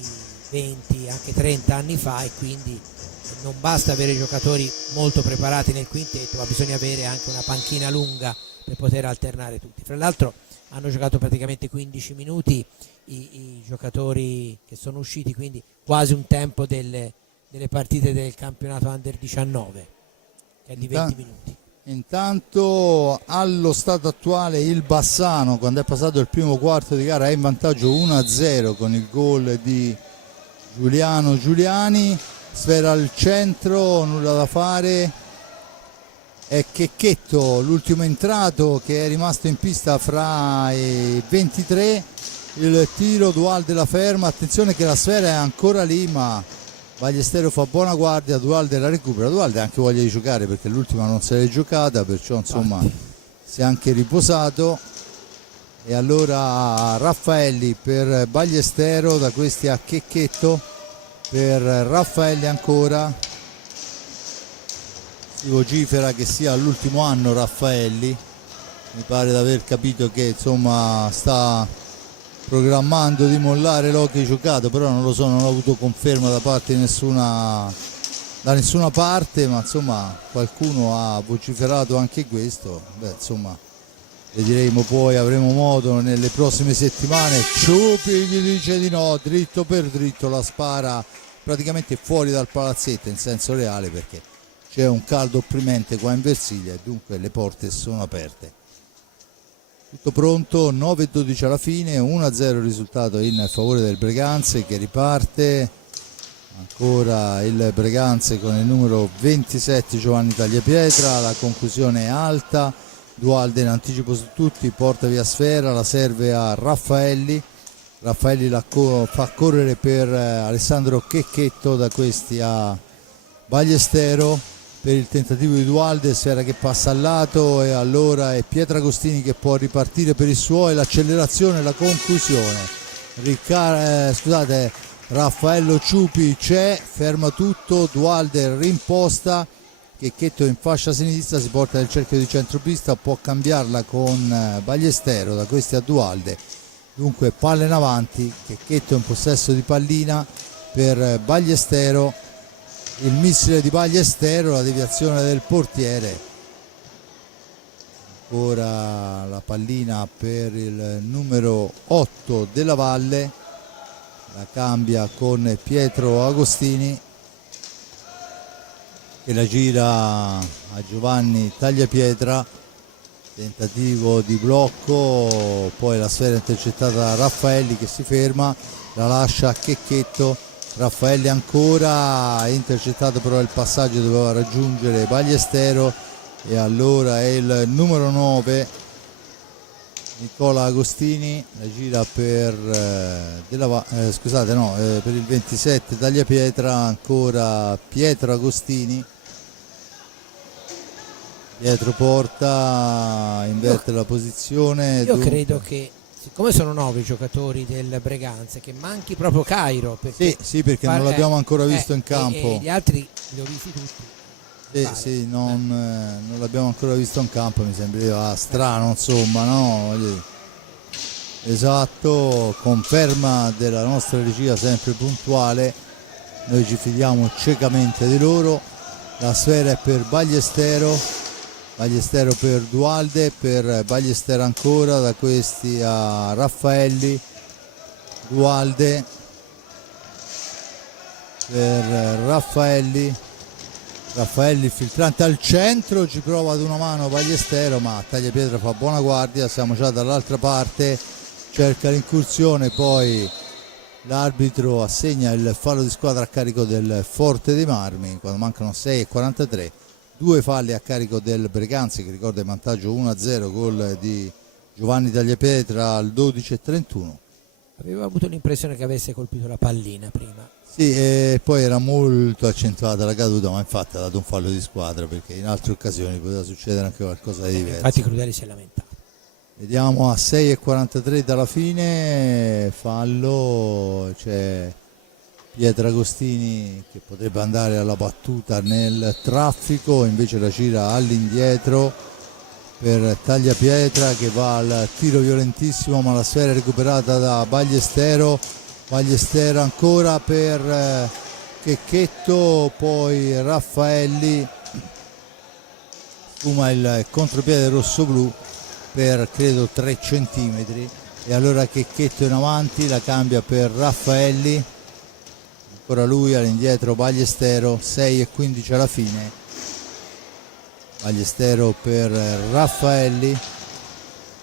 20, anche 30 anni fa, e quindi non basta avere giocatori molto preparati nel quintetto, ma bisogna avere anche una panchina lunga per poter alternare tutti. Fra l'altro hanno giocato praticamente 15 minuti i giocatori che sono usciti, quindi quasi un tempo delle partite del campionato Under 19, che è di 20 minuti. Intanto allo stato attuale il Bassano, quando è passato il primo quarto di gara, è in vantaggio 1-0 con il gol di Giuliano Giuliani. Sfera al centro, nulla da fare, è Checchetto l'ultimo entrato che è rimasto in pista fra i 23. Il tiro, Dualde la ferma, attenzione che la sfera è ancora lì, ma Ballestero fa buona guardia, Dualde la recupera. Dualde ha anche voglia di giocare perché l'ultima non se l'è giocata, perciò insomma si è anche riposato. E allora Raffaelli per Ballestero, da questi a Checchetto per Raffaelli ancora, si vocifera che sia l'ultimo anno Raffaelli, mi pare di aver capito che insomma sta programmando di mollare l'hockey giocato, però non lo so, non ho avuto conferma da parte di da nessuna parte, ma insomma qualcuno ha vociferato anche questo. Beh, insomma, vedremo, poi avremo modo nelle prossime settimane. Ciupi gli dice di no, dritto per dritto, la spara praticamente fuori dal palazzetto in senso reale, perché c'è un caldo opprimente qua in Versilia e dunque le porte sono aperte. Tutto pronto, 9-12 alla fine, 1-0 il risultato in favore del Breganze, che riparte. Ancora il Breganze con il numero 27 Giovanni Tagliapietra, la conclusione è alta, Dualde in anticipo su tutti, porta via sfera, la serve a Raffaelli la fa correre per Alessandro Checchetto, da questi a Ballestero per il tentativo di Dualde, sfera che passa al lato e allora è Pietragostini che può ripartire per i suoi, l'accelerazione, la conclusione. Raffaello Ciupi c'è, ferma tutto, Dualde rimposta, Checchetto in fascia sinistra, si porta nel cerchio di centropista, può cambiarla con Ballestero, da questi a Dualde, dunque palla in avanti, Checchetto in possesso di pallina per Ballestero, il missile di Ballestero, la deviazione del portiere, ancora la pallina per il numero 8 della Valle, la cambia con Pietro Agostini che la gira a Giovanni Tagliapietra, tentativo di blocco, poi la sfera intercettata da Raffaelli che si ferma, la lascia a Checchetto, Raffaelli ancora, intercettato però il passaggio, doveva raggiungere Ballestero e allora è il numero 9 Nicola Agostini, la gira per per il 27 Tagliapietra, ancora Pietro Agostini, Pietro porta, inverte la posizione. Io credo che, siccome sono 9 i giocatori del Breganze, che manchi proprio Cairo, perché sì, perché non l'abbiamo ancora visto in campo, e gli altri li ho visti tutti. Non l'abbiamo ancora visto in campo, mi sembrava strano, insomma, no? Esatto, conferma della nostra regia sempre puntuale, noi ci fidiamo ciecamente di loro. La sfera è per Ballestero per Dualde, per Ballestero ancora, da questi a Raffaelli, Dualde per Raffaelli filtrante al centro, ci prova ad una mano Ballestero, ma Tagliapietra fa buona guardia, siamo già dall'altra parte, cerca l'incursione, poi l'arbitro assegna il fallo di squadra a carico del Forte dei Marmi quando mancano 6:43, due falli a carico del Breganze, che ricorda il vantaggio 1-0, gol di Giovanni Tagliapietra al 12:31. Avevo avuto l'impressione che avesse colpito la pallina prima. Sì, e poi era molto accentuata la caduta, ma infatti ha dato un fallo di squadra, perché in altre occasioni poteva succedere anche qualcosa di diverso. Infatti Crudeli si è lamentato. Vediamo a 6:43 dalla fine, fallo, c'è Pietro Agostini che potrebbe andare alla battuta nel traffico, invece la gira all'indietro per Tagliapietra che va al tiro violentissimo, ma la sfera è recuperata da Ballestero ancora per Checchetto, poi Raffaelli sfuma il contropiede rosso-blu per credo 3 centimetri, e allora Checchetto in avanti, la cambia per Raffaelli, ancora lui all'indietro Ballestero, 6:15 alla fine, Ballestero per Raffaelli,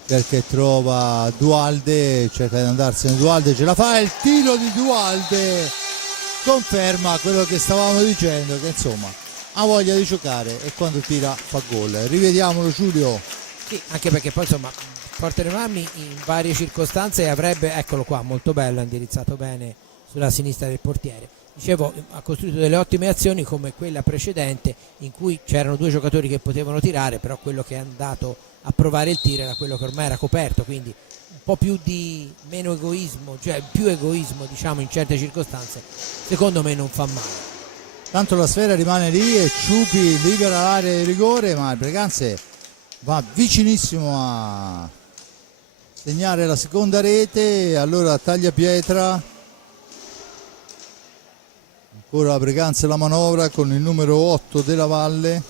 perché trova Dualde, cerca di andarsene Dualde, ce la fa, il tiro di Dualde conferma quello che stavamo dicendo, che insomma ha voglia di giocare e quando tira fa gol. Rivediamolo Giulio. Sì, anche perché poi insomma Forte dei Marmi in varie circostanze avrebbe, eccolo qua, molto bello, indirizzato bene sulla sinistra del portiere. Dicevo, ha costruito delle ottime azioni come quella precedente in cui c'erano due giocatori che potevano tirare, però quello che è andato a provare il tiro era quello che ormai era coperto, quindi un po' più di meno egoismo, cioè più egoismo diciamo in certe circostanze, secondo me non fa male. Tanto la sfera rimane lì e Ciupi libera l'area di rigore, ma il Breganze va vicinissimo a segnare la seconda rete. Allora Tagliapietra, ancora la Breganze la manovra con il numero 8 della Valle,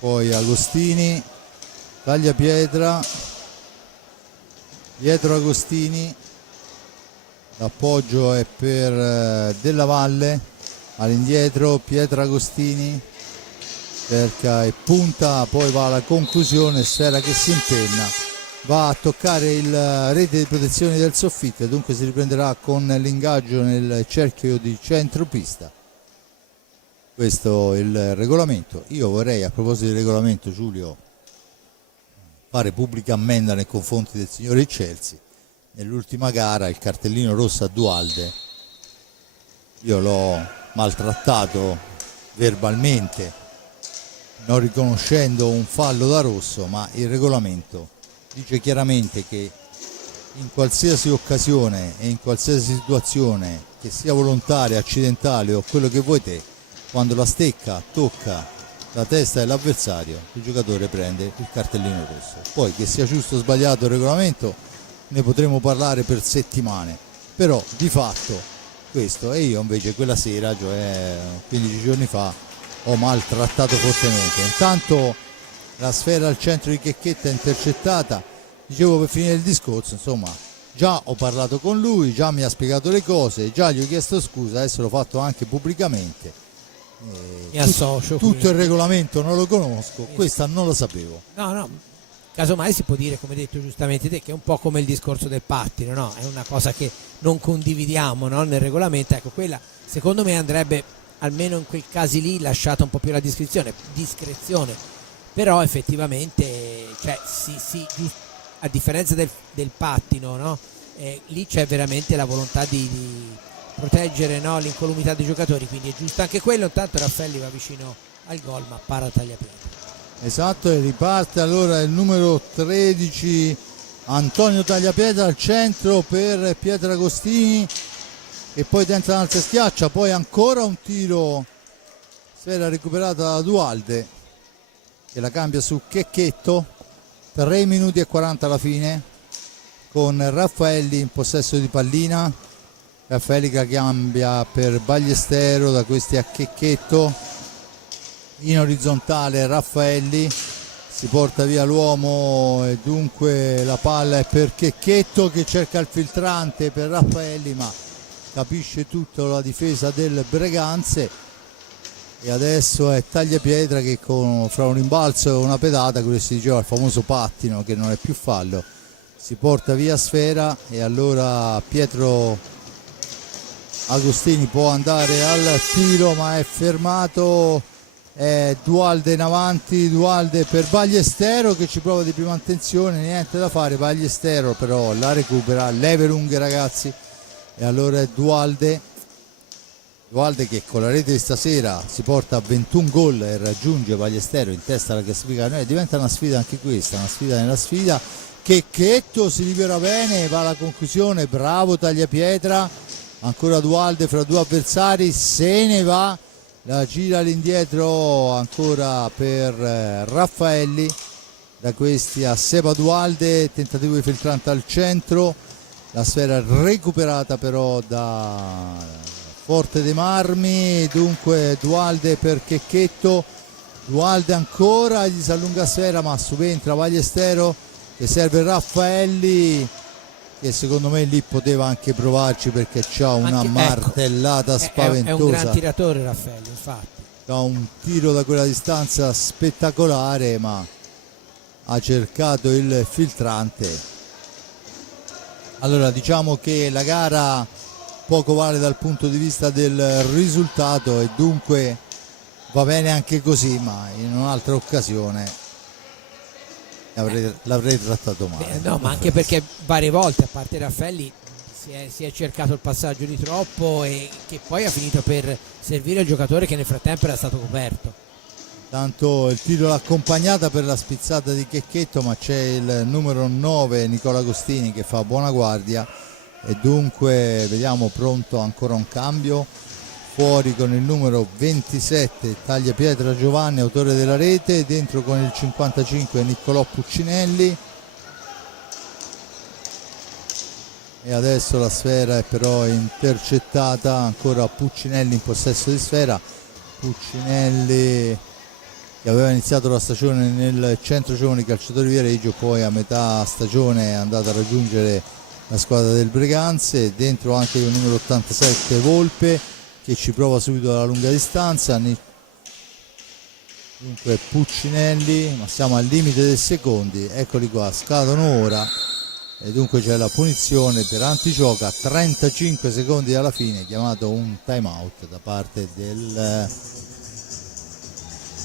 poi Agostini, Tagliapietra, Pietro Agostini, l'appoggio è per Della Valle, all'indietro Pietro Agostini, cerca e punta, poi va alla conclusione, Sfera che si impenna, va a toccare il rete di protezione del soffitto e dunque si riprenderà con l'ingaggio nel cerchio di centropista. Questo è il regolamento. Io vorrei, a proposito del regolamento, Giulio, fare pubblica ammenda nei confronti del signore Chelsea. Nell'ultima gara il cartellino rosso a Dualde, io l'ho maltrattato verbalmente, non riconoscendo un fallo da rosso, ma il regolamento dice chiaramente che in qualsiasi occasione e in qualsiasi situazione, che sia volontaria, accidentale o quello che vuoi te, quando la stecca tocca la testa dell'avversario, il giocatore prende il cartellino rosso. Poi che sia giusto o sbagliato il regolamento ne potremo parlare per settimane, però di fatto questo. E io invece quella sera, cioè 15 giorni fa, ho maltrattato fortemente. Intanto la sfera al centro di Checchetta è intercettata. Dicevo, per finire il discorso, insomma, già ho parlato con lui, già mi ha spiegato le cose, già gli ho chiesto scusa, adesso l'ho fatto anche pubblicamente. Mi associo. Tutto il regolamento non lo conosco, questa non lo sapevo. No, casomai si può dire, come hai detto giustamente te, che è un po' come il discorso del pattino, no? È una cosa che non condividiamo, no? Nel regolamento, ecco, quella secondo me andrebbe, almeno in quei casi lì, lasciata un po' più la discrezione, però effettivamente, cioè, a differenza del pattino, no? Lì c'è veramente la volontà di proteggere, no, l'incolumità dei giocatori, quindi è giusto anche quello. Intanto Raffaelli va vicino al gol, ma para Tagliapietra. Esatto, e riparte allora il numero 13 Antonio Tagliapietra al centro per Pietro Agostini, e poi tenta un'altra schiaccia, poi ancora un tiro, sfera recuperata da Dualde che la cambia su Checchetto. 3 minuti e 40 alla fine, con Raffaelli in possesso di pallina. Raffaelli che cambia per Ballestero, da questi a Checchetto, in orizzontale Raffaelli si porta via l'uomo e dunque la palla è per Checchetto che cerca il filtrante per Raffaelli, ma capisce tutto la difesa del Breganze. E adesso è Tagliapietra che fra un rimbalzo e una pedata, quello che si diceva il famoso pattino, che non è più fallo, si porta via sfera, e allora Pietro Agostini può andare al tiro, ma è fermato. È Dualde in avanti, Dualde per Ballestero che ci prova di prima intenzione, niente da fare, Ballestero però la recupera, leve lunghe ragazzi, e allora è Dualde che con la rete di stasera si porta a 21 gol e raggiunge Ballestero in testa alla classifica. Diventa una sfida anche questa, una sfida nella sfida. Checchetto si libera bene, va alla conclusione, bravo Tagliapietra, ancora Dualde fra due avversari, se ne va, la gira all'indietro ancora per Raffaelli, da questi a Seba Dualde, tentativo di filtrante al centro, la sfera recuperata però da Forte dei Marmi, dunque Dualde per Checchetto, Dualde ancora, gli si allunga sfera ma subentra Ballestero che serve Raffaelli, che secondo me lì poteva anche provarci perché c'ha una martellata spaventosa. È un gran tiratore Raffaelli, infatti. Ha un tiro da quella distanza spettacolare, ma ha cercato il filtrante. Allora diciamo che la gara poco vale dal punto di vista del risultato e dunque va bene anche così, ma in un'altra occasione l'avrei trattato male. No, ma anche perché varie volte, a parte Raffaelli, si è cercato il passaggio di troppo e che poi ha finito per servire il giocatore che nel frattempo era stato coperto. Tanto il tiro l'ha accompagnata per la spizzata di Checchetto, ma c'è il numero 9 Nicola Agostini che fa buona guardia e dunque vediamo pronto ancora un cambio. fuori con il numero 27 Tagliapietra Giovanni, autore della rete, dentro con il 55 Niccolò Puccinelli. E adesso la sfera è però intercettata, ancora Puccinelli in possesso di sfera. Puccinelli che aveva iniziato la stagione nel centro giovani calciatori Viareggio, poi a metà stagione è andato a raggiungere la squadra del Breganze, dentro anche il numero 87 Volpe che ci prova subito dalla lunga distanza. Dunque Puccinelli, ma siamo al limite dei secondi, eccoli qua, scadono ora e dunque c'è la punizione per antigioco a 35 secondi dalla fine, chiamato un time out da parte del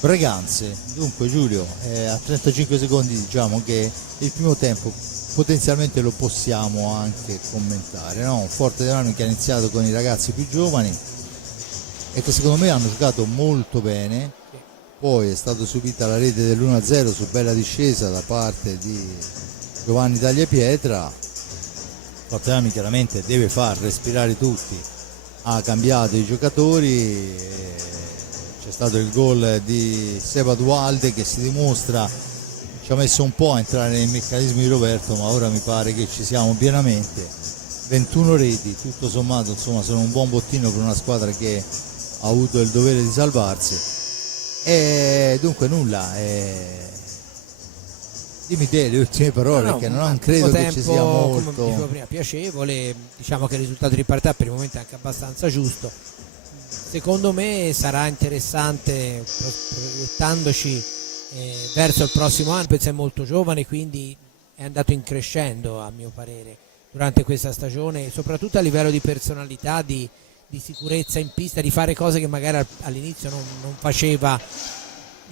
Breganze. Dunque Giulio, a 35 secondi diciamo che il primo tempo potenzialmente lo possiamo anche commentare, no? Un Forte dei Marmi che ha iniziato con i ragazzi più giovani e che secondo me hanno giocato molto bene, poi è stata subita la rete dell'1-0 su bella discesa da parte di Giovanni Tagliapietra. Forte dei Marmi chiaramente deve far respirare tutti, ha cambiato i giocatori, c'è stato il gol di Seba Dualde che si dimostra, ci ha messo un po' a entrare nei meccanismi di Roberto, ma ora mi pare che ci siamo pienamente. 21 reti, tutto sommato insomma sono un buon bottino per una squadra che ha avuto il dovere di salvarsi. E dunque nulla, dimmi te le ultime parole, perché non credo che ci sia molto. Come dicevo prima, piacevole, diciamo che il risultato di partita per il momento è anche abbastanza giusto. Secondo me sarà interessante, proiettandoci verso il prossimo anno. Penso è molto giovane, quindi è andato in crescendo a mio parere durante questa stagione, soprattutto a livello di personalità, di sicurezza in pista, di fare cose che magari all'inizio non faceva,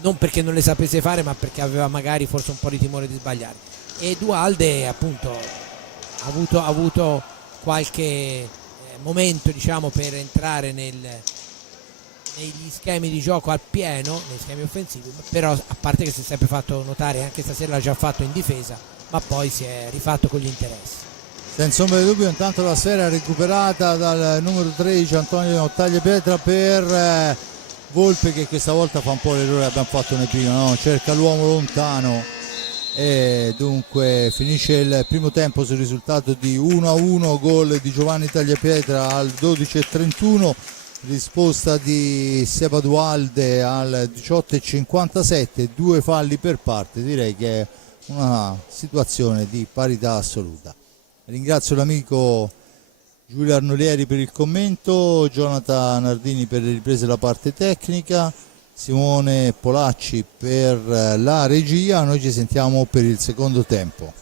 non perché non le sapesse fare ma perché aveva magari forse un po' di timore di sbagliare. E Dualde appunto ha avuto qualche momento, diciamo, per entrare negli schemi di gioco al pieno, nei schemi offensivi, però a parte che si è sempre fatto notare, anche stasera l'ha già fatto in difesa, ma poi si è rifatto con gli interessi. Senza ombra di dubbio, intanto la sfera recuperata dal numero 13 Antonio Tagliapietra per Volpe, che questa volta fa un po' l'errore che abbiamo fatto nel primo, no? Cerca l'uomo lontano e dunque finisce il primo tempo sul risultato di 1-1, gol di Giovanni Tagliapietra al 12:31, risposta di Seba Dualde al 18:57, 2 falli per parte. Direi che è una situazione di parità assoluta. Ringrazio l'amico Giulio Arnolieri per il commento, Jonathan Nardini per le riprese della parte tecnica, Simone Polacci per la regia. Noi ci sentiamo per il secondo tempo.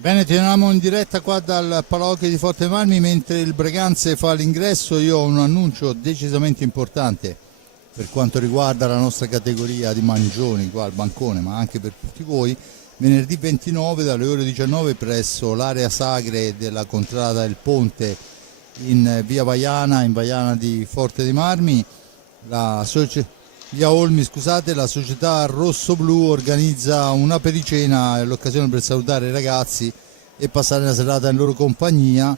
Bene, torniamo in diretta qua dal Palahockey di Forte dei Marmi. Mentre il Breganze fa l'ingresso, io ho un annuncio decisamente importante per quanto riguarda la nostra categoria di mangioni qua al bancone, ma anche per tutti voi. Venerdì 29 dalle ore 19 presso l'area Sagre della contrada del Ponte in via Vaiana, in Vaiana di Forte dei Marmi, via Olmi, scusate, la società Rosso-Blu organizza una pericena, è l'occasione per salutare i ragazzi e passare una serata in loro compagnia.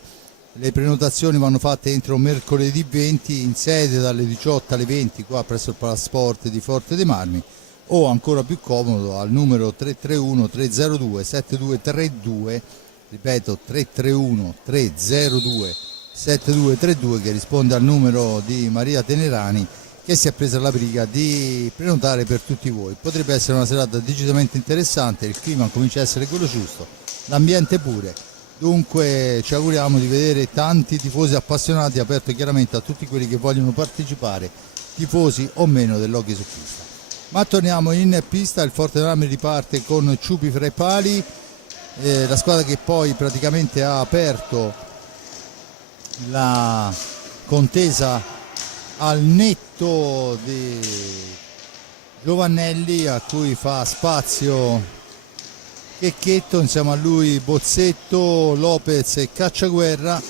Le prenotazioni vanno fatte entro mercoledì 20 in sede dalle 18 alle 20 qua presso il Palasport di Forte dei Marmi, o ancora più comodo al numero 331 302 7232, ripeto 331 302 7232, che risponde al numero di Maria Tenerani, che si è presa la briga di prenotare per tutti voi. Potrebbe essere una serata decisamente interessante, il clima comincia a essere quello giusto, l'ambiente pure, dunque ci auguriamo di vedere tanti tifosi appassionati, aperto chiaramente a tutti quelli che vogliono partecipare, tifosi o meno dell'hockey su pista. Ma torniamo in pista, il Forte dei Marmi riparte con Ciupi fra i pali, la squadra che poi praticamente ha aperto la contesa al netto di Giovannelli, a cui fa spazio Checchetto, insieme a lui Bozzetto, Lopez e Cacciaguerra.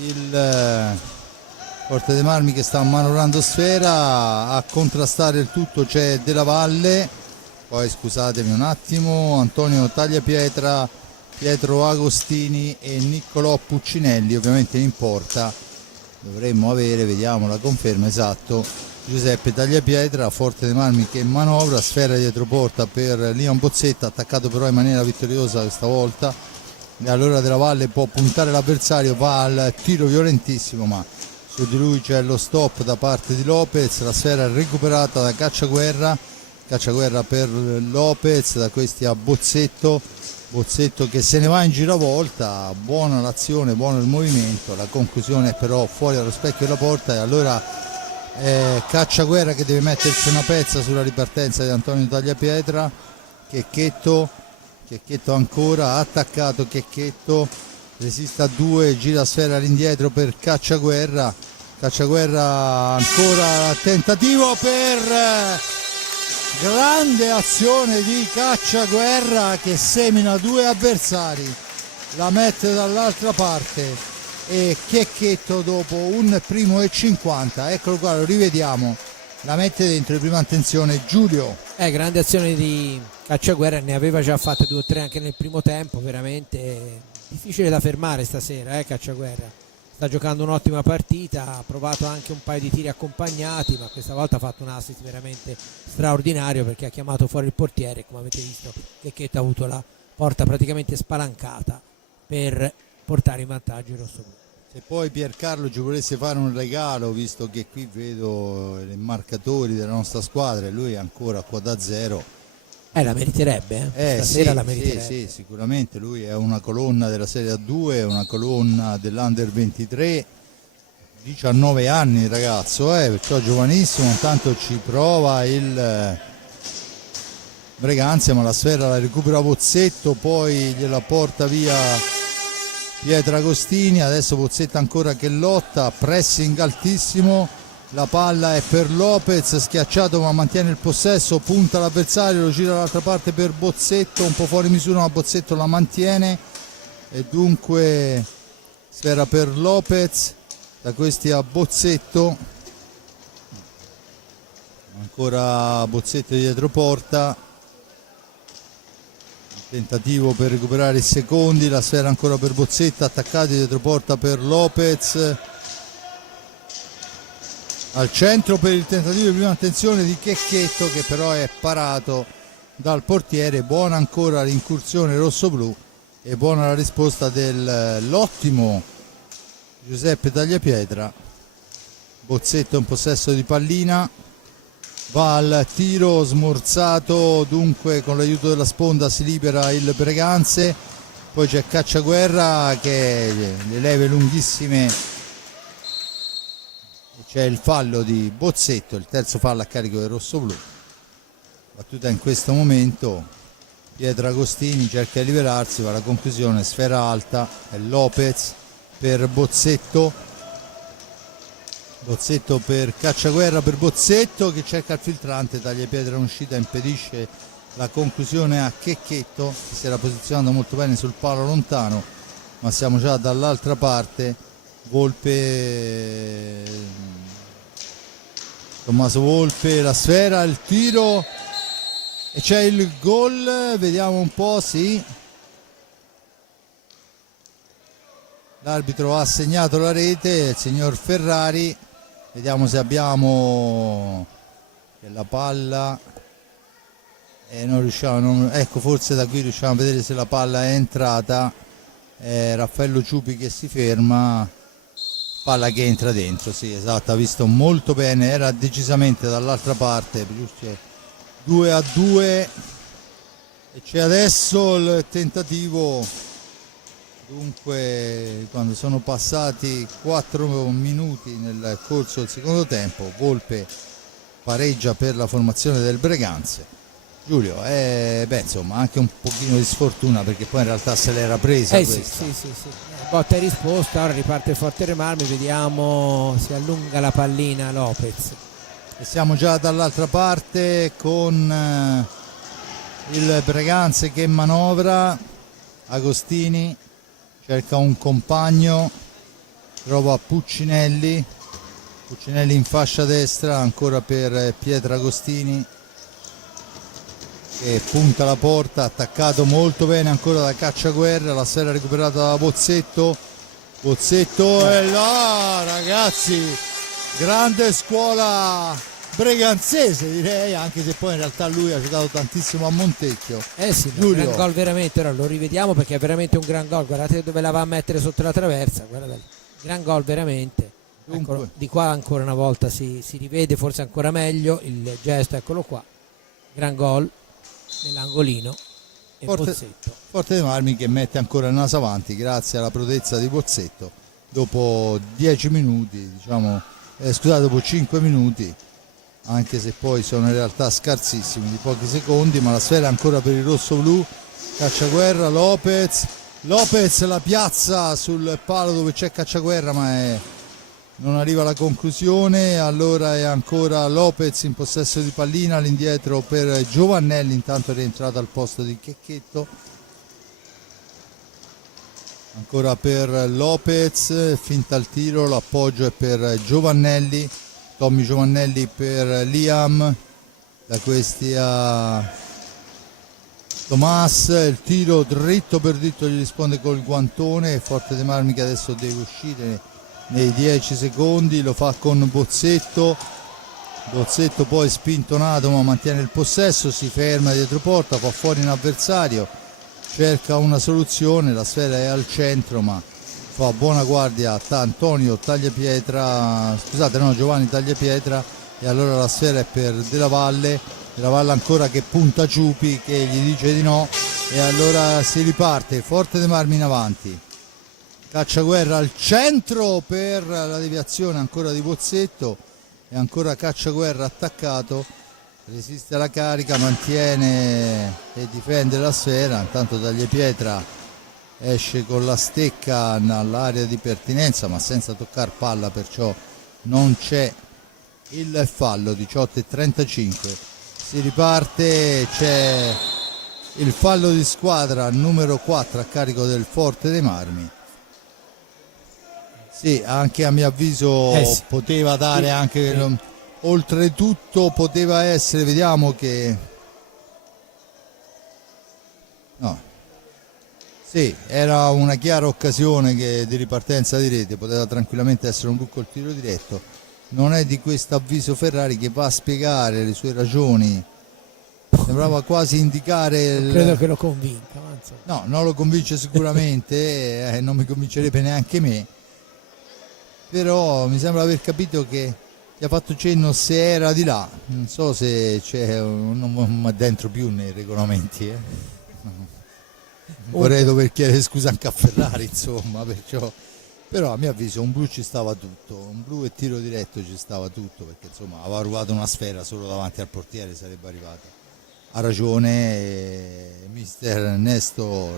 Il Forte dei Marmi che sta manovrando sfera, a contrastare il tutto c'è Della Valle, poi scusatemi un attimo, Antonio Tagliapietra, Pietro Agostini e Niccolò Puccinelli, ovviamente in porta dovremmo avere, vediamo la conferma, esatto, Giuseppe Tagliapietra. Forte dei Marmi che manovra, sfera dietro porta per Leon Bozzetta, attaccato però in maniera vittoriosa questa volta, e allora Della Valle può puntare l'avversario, va al tiro violentissimo, ma su di lui c'è lo stop da parte di Lopez, la sfera recuperata da Cacciaguerra per Lopez, da questi a Bozzetto che se ne va in giravolta, buona l'azione, buono il movimento, la conclusione è però fuori dallo specchio della porta, e allora Cacciaguerra che deve metterci una pezza sulla ripartenza di Antonio Tagliapietra. Checchetto ancora, attaccato Checchetto, resiste a due, gira sfera all'indietro per Cacciaguerra ancora tentativo per grande azione di Cacciaguerra che semina due avversari, la mette dall'altra parte, e Checchetto dopo un primo e 50, eccolo qua, lo rivediamo, la mette dentro di prima attenzione Giulio. Grande azione di Cacciaguerra, ne aveva già fatte 2 o 3 anche nel primo tempo, veramente difficile da fermare stasera, Cacciaguerra sta giocando un'ottima partita, ha provato anche un paio di tiri accompagnati, ma questa volta ha fatto un assist veramente straordinario, perché ha chiamato fuori il portiere e come avete visto Checchetto ha avuto la porta praticamente spalancata per portare in vantaggio il rosso-blu. Se poi Piercarlo ci volesse fare un regalo, visto che qui vedo i marcatori della nostra squadra e lui è ancora a quota zero, la meriterebbe, stasera sì, la meriterebbe. Sì, sicuramente lui è una colonna della Serie A2, è una colonna dell'Under 23, 19 anni il ragazzo, perciò giovanissimo, intanto ci prova il Breganze, ma la sfera la recupera Bozzetto, poi gliela porta via Pietro Agostini, adesso Bozzetto ancora che lotta, pressing altissimo, la palla è per Lopez, schiacciato ma mantiene il possesso, punta l'avversario, lo gira dall'altra parte per Bozzetto, un po' fuori misura ma Bozzetto la mantiene, e dunque sfera per Lopez, da questi a Bozzetto, ancora Bozzetto dietro porta, tentativo per recuperare i secondi, la sfera ancora per Bozzetto, attaccati dietro porta per Lopez, al centro per il tentativo di prima attenzione di Checchetto, che però è parato dal portiere. Buona ancora l'incursione rosso-blu e buona la risposta dell'ottimo Giuseppe Tagliapietra. Bozzetto in possesso di pallina, va al tiro smorzato, dunque con l'aiuto della sponda si libera il Breganze, poi c'è Cacciaguerra che le leve lunghissime, c'è il fallo di Bozzetto, il terzo fallo a carico del rosso-blu, battuta in questo momento Pietragostini cerca di liberarsi, va alla conclusione, sfera alta, è Lopez per Bozzetto, Bozzetto per Cacciaguerra, per Bozzetto che cerca il filtrante, taglia pietra in uscita, impedisce la conclusione a Checchetto, che si era posizionato molto bene sul palo lontano, ma siamo già dall'altra parte. Volpe, Tommaso Volpe, la sfera, il tiro e c'è il gol, vediamo un po', sì. L'arbitro ha segnato la rete, il signor Ferrari, vediamo se abbiamo la palla e non riusciamo, ecco, forse da qui riusciamo a vedere se la palla è entrata. Raffaello Ciupi che si ferma, palla che entra dentro, sì, esatto, ha visto molto bene, era decisamente dall'altra parte, 2-2 e c'è adesso il tentativo, dunque quando sono passati 4 minuti nel corso del secondo tempo, Volpe pareggia per la formazione del Breganze. Giulio, insomma anche un pochino di sfortuna perché poi in realtà se l'era presa questa. Sì. Botta e risposta, ora riparte Forte dei Marmi, vediamo, si allunga la pallina Lopez. E siamo già dall'altra parte con il Breganze che manovra, Agostini cerca un compagno, trova Puccinelli in fascia destra, ancora per Pietragostini che punta la porta, attaccato molto bene ancora da Cacciaguerra, la sfera recuperata da Bozzetto e là ragazzi, grande scuola breganzese direi, anche se poi in realtà lui ha giocato tantissimo a Montecchio. Sì, un gran gol veramente, ora lo rivediamo perché è veramente un gran gol, guardate dove la va a mettere sotto la traversa, guardate, gran gol veramente. Eccolo, di qua ancora una volta si rivede forse ancora meglio il gesto, eccolo qua, gran gol nell'angolino e Bozzetto. Forte dei Marmi che mette ancora il naso avanti grazie alla prodezza di Bozzetto dopo 10 minuti, dopo 5 minuti, anche se poi sono in realtà scarsissimi, di pochi secondi, ma la sfera è ancora per il rosso-blu. Cacciaguerra, Lopez la piazza sul palo dove c'è Cacciaguerra ma non arriva alla conclusione, allora è ancora Lopez in possesso di pallina, all'indietro per Giovannelli, intanto è rientrato al posto di Checchetto, ancora per Lopez, finta il tiro, l'appoggio è per Giovannelli, Tommy Giovannelli per Liam, da questi a Tomas, il tiro dritto per dritto, gli risponde col guantone, Forte dei Marmi che adesso deve uscire nei 10 secondi, lo fa con Bozzetto poi spintonato ma mantiene il possesso, si ferma dietro porta, fa fuori un avversario, cerca una soluzione, la sfera è al centro ma fa buona guardia Giovanni Tagliapietra e allora la sfera è per Della Valle ancora che punta Ciupi che gli dice di no e allora si riparte, Forte dei Marmi in avanti. Cacciaguerra al centro per la deviazione ancora di Bozzetto e ancora Cacciaguerra attaccato, resiste alla carica, mantiene e difende la sfera, intanto Tagliapietra esce con la stecca all'area di pertinenza ma senza toccare palla, perciò non c'è il fallo. 18:35 si riparte, c'è il fallo di squadra numero 4 a carico del Forte dei Marmi. Sì, anche a mio avviso poteva dare anche oltretutto poteva essere, vediamo che no, sì, era una chiara occasione di ripartenza di rete, poteva tranquillamente essere un blu col tiro diretto. Non è di questo avviso Ferrari che va a spiegare le sue ragioni, sembrava quasi indicare credo che lo convinca, no, non lo convince sicuramente non mi convincerebbe neanche me, però mi sembra aver capito che gli ha fatto cenno se era di là, non so se c'è non dentro più nei regolamenti vorrei dover chiedere scusa anche a Ferrari, insomma, perciò, però a mio avviso un blu ci stava tutto, un blu e tiro diretto ci stava tutto, perché insomma aveva rubato una sfera solo davanti al portiere, sarebbe arrivata ha ragione mister Nestor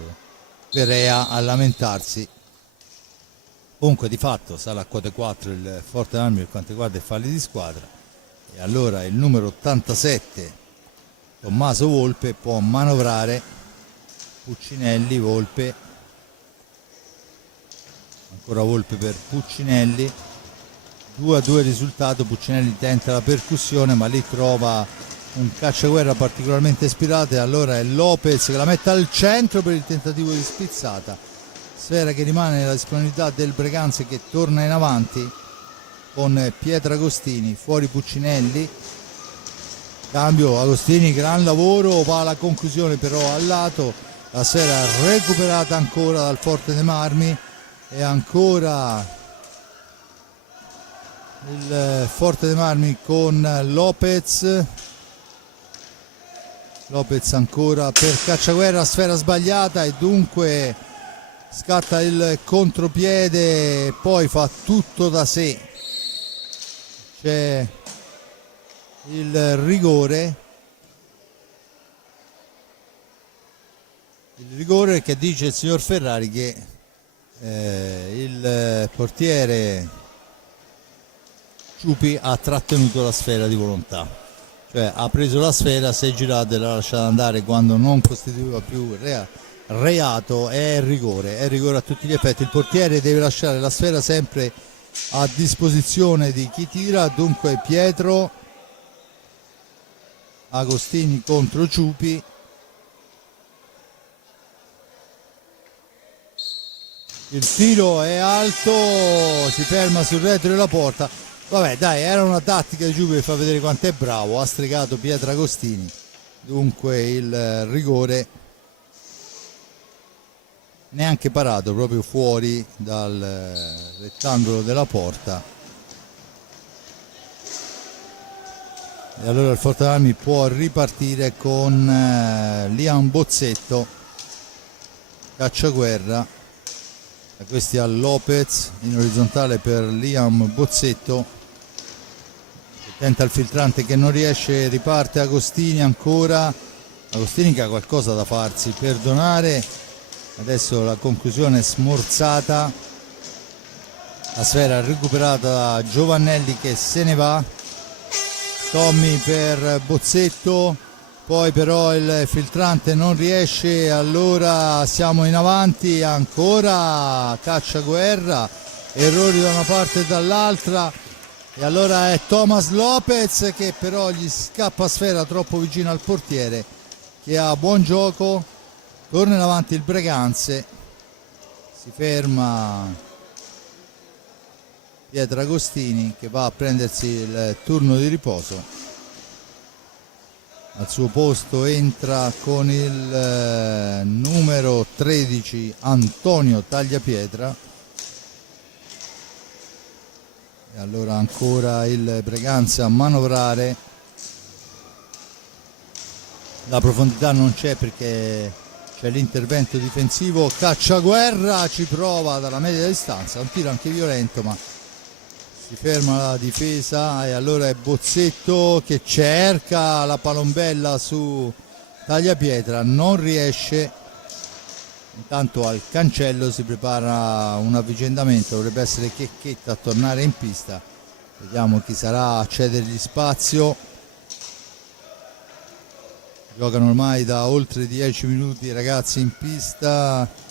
Perea a lamentarsi. Comunque di fatto sarà a quota 4 il Forte dei Marmi per quanto riguarda i falli di squadra, e allora il numero 87 Tommaso Volpe può manovrare Puccinelli, Volpe, ancora Volpe per Puccinelli, 2-2 il risultato. Puccinelli tenta la percussione ma lì trova un cacciaguerra particolarmente ispirato, e allora è Lopez che la mette al centro per il tentativo di spizzata, sfera che rimane nella disponibilità del Breganze, che torna in avanti con Pietragostini, fuori Puccinelli, cambio Agostini, gran lavoro, va alla conclusione però al lato, la sfera recuperata ancora dal Forte dei Marmi, e ancora il Forte dei Marmi con Lopez ancora per Cacciaguerra, sfera sbagliata e dunque scatta il contropiede, poi fa tutto da sé, c'è il rigore che dice il signor Ferrari che il portiere Ciupi ha trattenuto la sfera di volontà, cioè ha preso la sfera, si è girato e l'ha lasciata andare quando non costituiva più reato. È rigore a tutti gli effetti. Il portiere deve lasciare la sfera sempre a disposizione di chi tira, dunque Pietro Agostini contro Ciupi. Il tiro è alto, si ferma sul retro della porta. Vabbè dai, era una tattica di Ciupi per far vedere quanto è bravo, ha stregato Pietro Agostini, dunque il rigore neanche parato, proprio fuori dal rettangolo della porta, e allora il Forte dei Marmi può ripartire con Liam Bozzetto, cacciaguerra, e questi a Lopez in orizzontale per Liam Bozzetto, tenta il filtrante che non riesce, riparte Agostini ancora, Agostini che ha qualcosa da farsi perdonare, adesso la conclusione è smorzata, la sfera recuperata da Giovannelli che se ne va, Tommy per Bozzetto, poi però il filtrante non riesce, allora siamo in avanti, ancora Cacciaguerra, errori da una parte e dall'altra, e allora è Thomas Lopez che però gli scappa sfera troppo vicino al portiere, che ha buon gioco, torna in avanti il Breganze, si ferma Pietragostini che va a prendersi il turno di riposo, al suo posto entra con il numero 13 Antonio Tagliapietra, e allora ancora il Breganze a manovrare, la profondità non c'è perché c'è l'intervento difensivo, Cacciaguerra ci prova dalla media distanza, un tiro anche violento ma si ferma la difesa, e allora è Bozzetto che cerca la palombella su Tagliapietra, non riesce. Intanto al cancello si prepara un avvicendamento, dovrebbe essere Checchetta a tornare in pista, vediamo chi sarà a cedergli spazio. Giocano ormai da oltre 10 minuti i ragazzi in pista,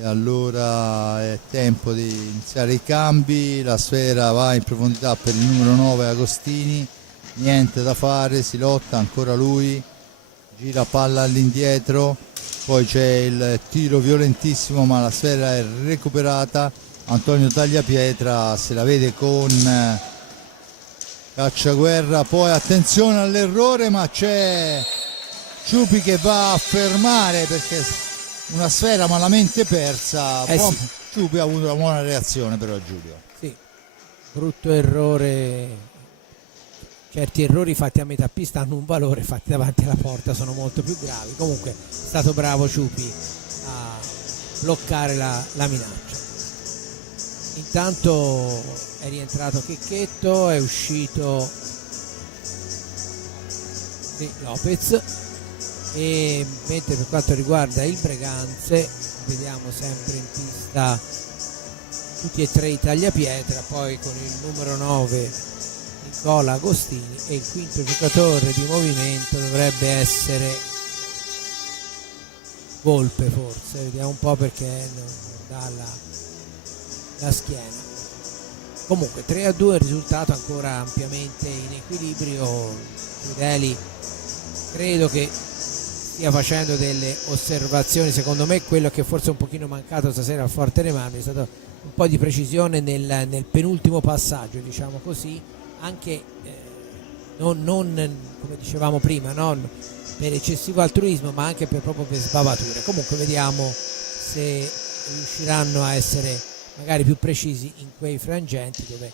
e allora è tempo di iniziare i cambi, la sfera va in profondità per il numero 9 Agostini, niente da fare, si lotta, ancora lui, gira palla all'indietro, poi c'è il tiro violentissimo ma la sfera è recuperata, Antonio Tagliapietra se la vede con Cacciaguerra, poi attenzione all'errore ma c'è Ciupi che va a fermare perché una sfera malamente persa, sì. Ciupi ha avuto una buona reazione però Giulio. Sì, brutto errore. Certi errori fatti a metà pista hanno un valore, fatti davanti alla porta sono molto più gravi. Comunque è stato bravo Ciupi a bloccare la minaccia. Intanto è rientrato Checchetto, è uscito Lopez, E mentre per quanto riguarda il Breganze vediamo sempre in pista tutti e tre i tagliapietra, poi con il numero 9 Nicola Agostini, e il quinto giocatore di movimento dovrebbe essere Volpe, forse, vediamo un po' perché non dà la schiena. Comunque 3-2 il risultato, ancora ampiamente in equilibrio. Crudeli credo che stia facendo delle osservazioni. Secondo me quello che forse è un pochino mancato stasera al Forte dei Marmi è stato un po' di precisione nel penultimo passaggio, diciamo così, anche non come dicevamo prima, non per eccessivo altruismo, ma anche proprio per sbavature. Comunque vediamo se riusciranno a essere magari più precisi in quei frangenti dove